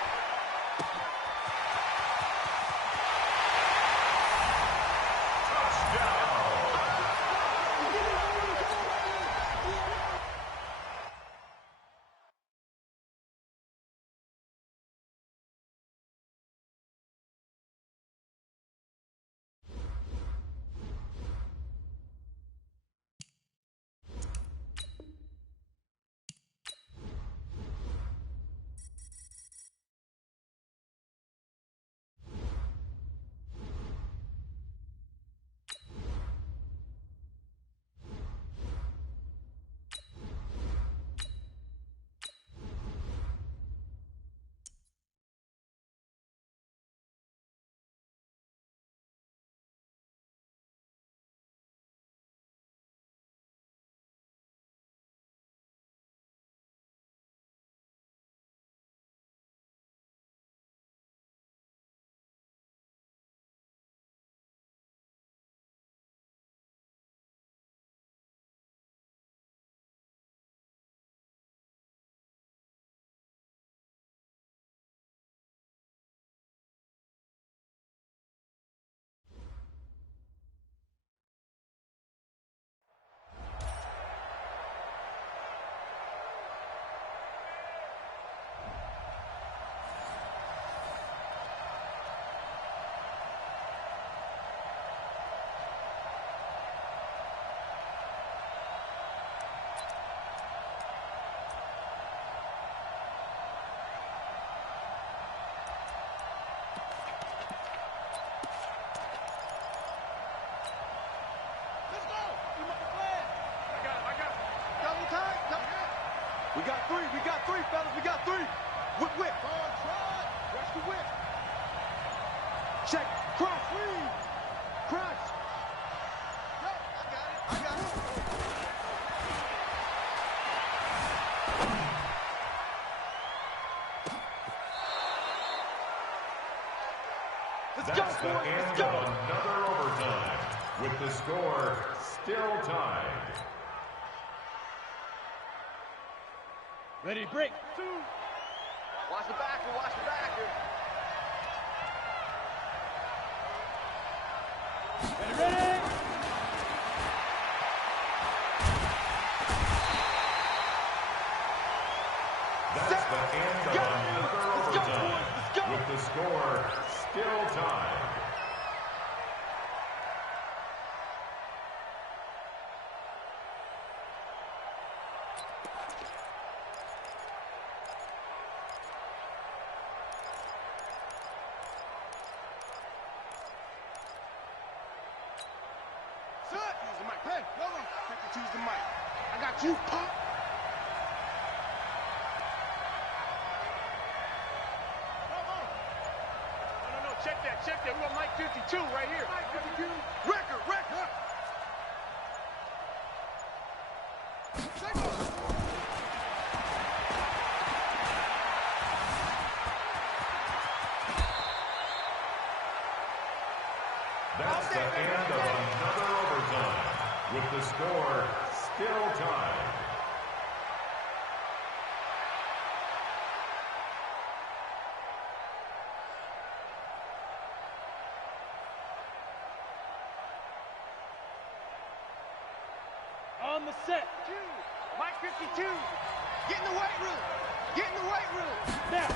We got three, fellas. We got three. Whip. Watch the whip. Check. Cross. Lead. Cross. Yo, I got it. That's the end of another overtime, with the score still tied. Ready, break. 2. Watch the backer. Watch the backer. Ready. That's the end of another overtime, with the score still tied. Hey, no, 52's the mic. I got you, punk. No, check that. We got Mike 52 right here. Mike 52. Record. That's the end of another overtime, with the score still tied. On the set. Mike 52. Get in the weight room. Now.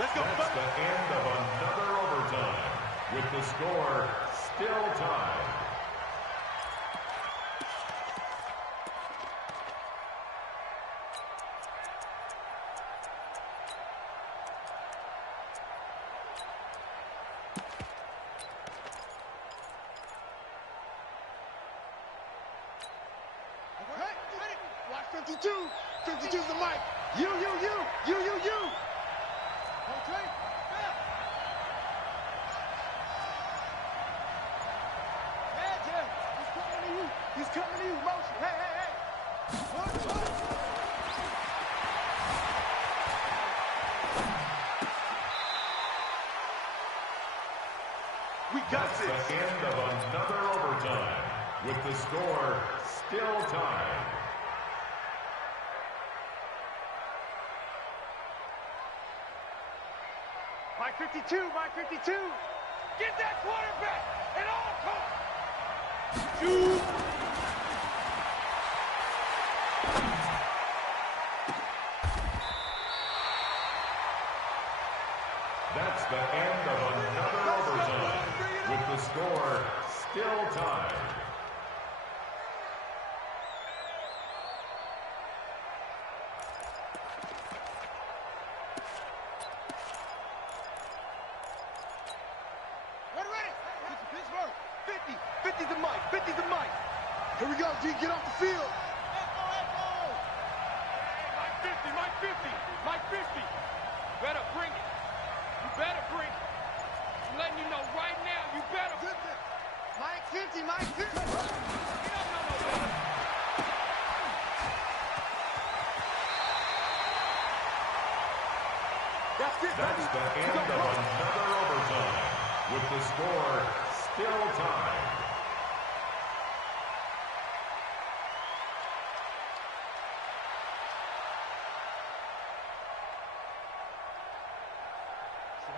Let's go. That's the end of another overtime, with the score still tied. Hey, watch 52. 52's the mic. You. Okay. Yeah. He's coming to you. Motion. Hey. One. We got That's this. the end of another overtime, with the score still tied. Mike 52. Get that quarterback at all costs. Shoot. That's the end of another overtime, with the score still tied. Ready. Pittsburgh. 50. 50's the mic. Here we go, G. Get off the field. Echo. Hey, Mike 50. Better bring it. You better bring it. I'm letting you know right now, you better. Mike 50. Get up, no, better. That's it, That's baby. the end of another overtime, with the score still tied.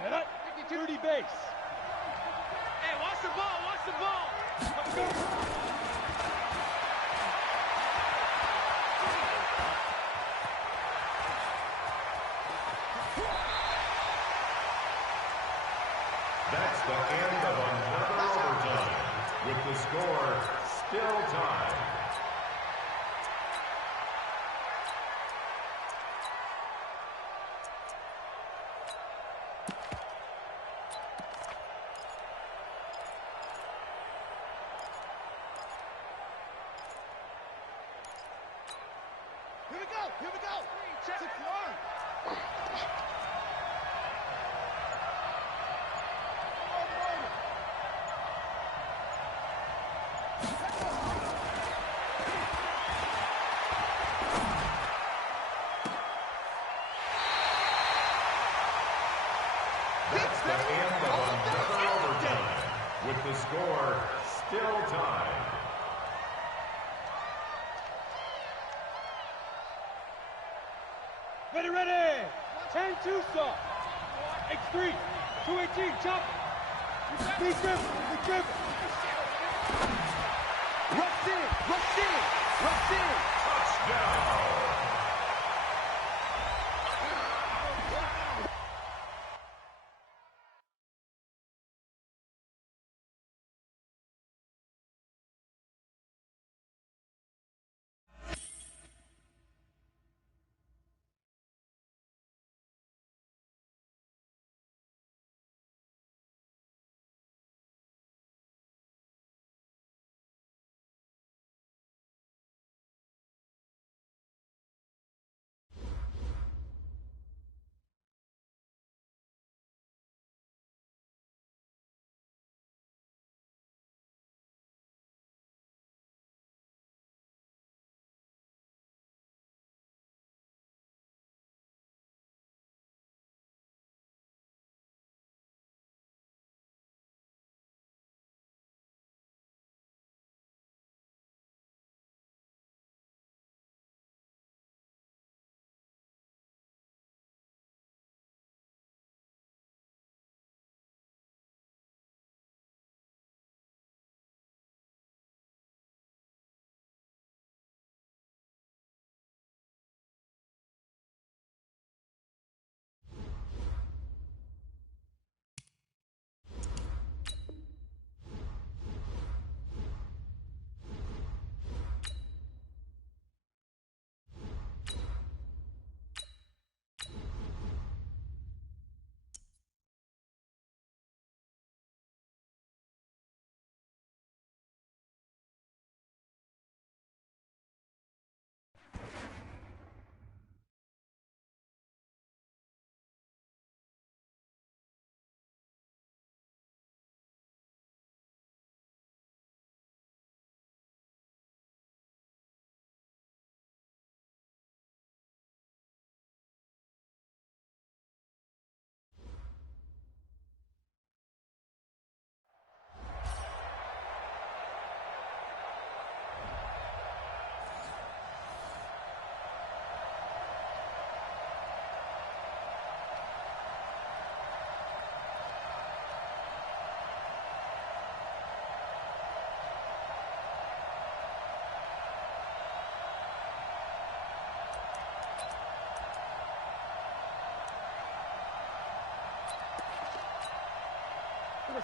Set up. 30 base. Hey, watch the ball. Let's go. That's the end of another overtime, with the score still tied. Here we go. Check. 6-1. That's the end of another overtime, with the score still tied. Ready. 10-2 stop. X3. 218. Chop. Be driven. Rush in. Touchdown!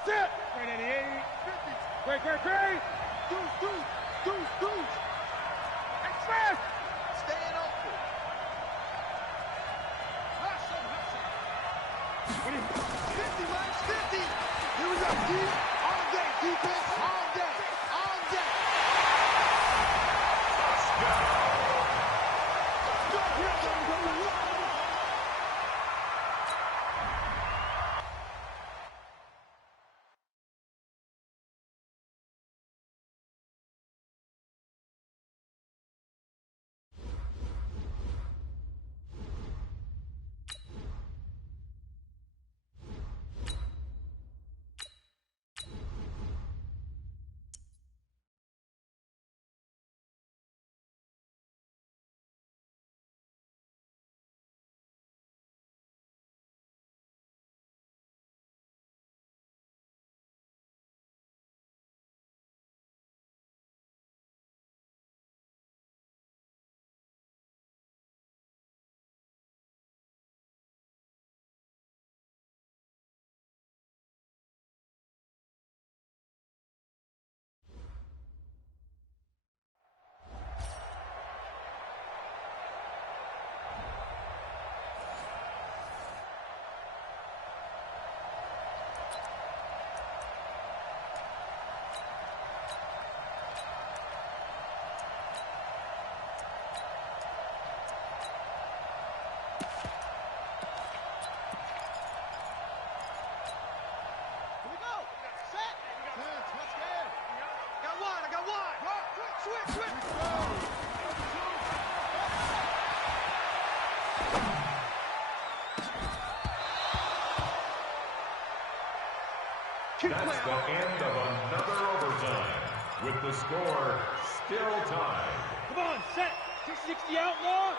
Set. Great 88. 50. Great, great, great. Deuce. Express. Staying open. Hustle. 50, man, 50. Here we go, D. All day, defense. All day. Switch. That's the end of another overtime, with the score still tied. Come on, set. 660 outlaw.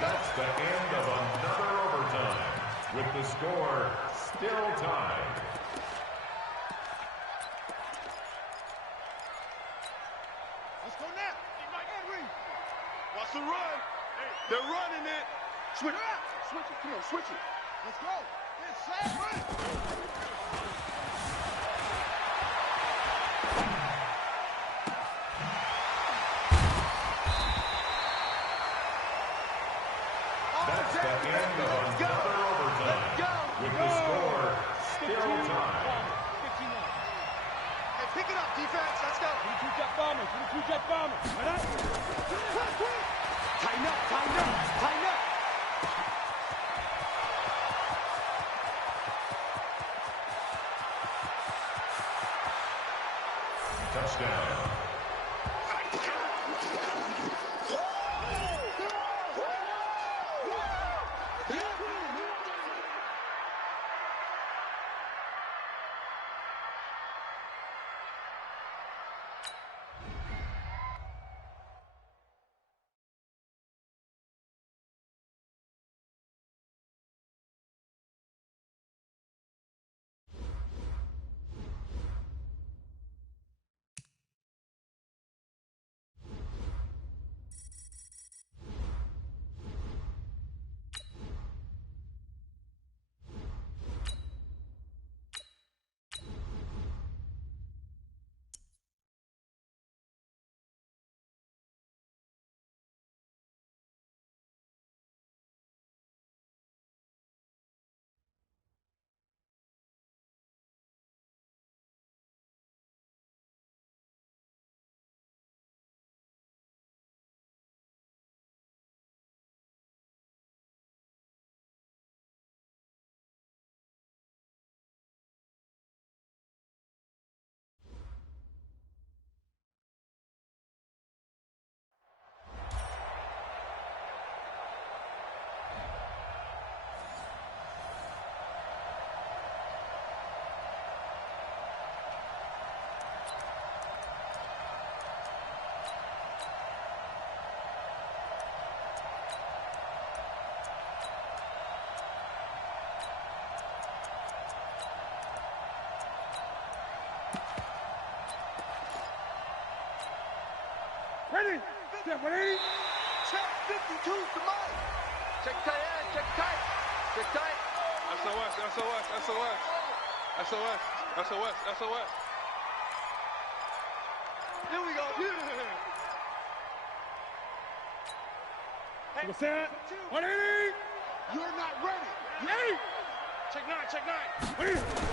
That's the end of another overtime, with the score still tied. Let's go now. Henry. Watch the run. They're running it. Switch it. Come on, switch it. Let's go. Inside, run. That's the end of another overtime, with the score still tied. Hey, pick it up, defense. Let's go. 22 jet bombers. Right up. Quick. Tighten up. Touchdown. Check 180. Check 52 to Mike. Check tight end. Check tight. Check tight. SOS, SOS, SOS. SOS, SOS, SOS. Here we go. Hey, What's that? 180. You're not ready. Check 9, check 9.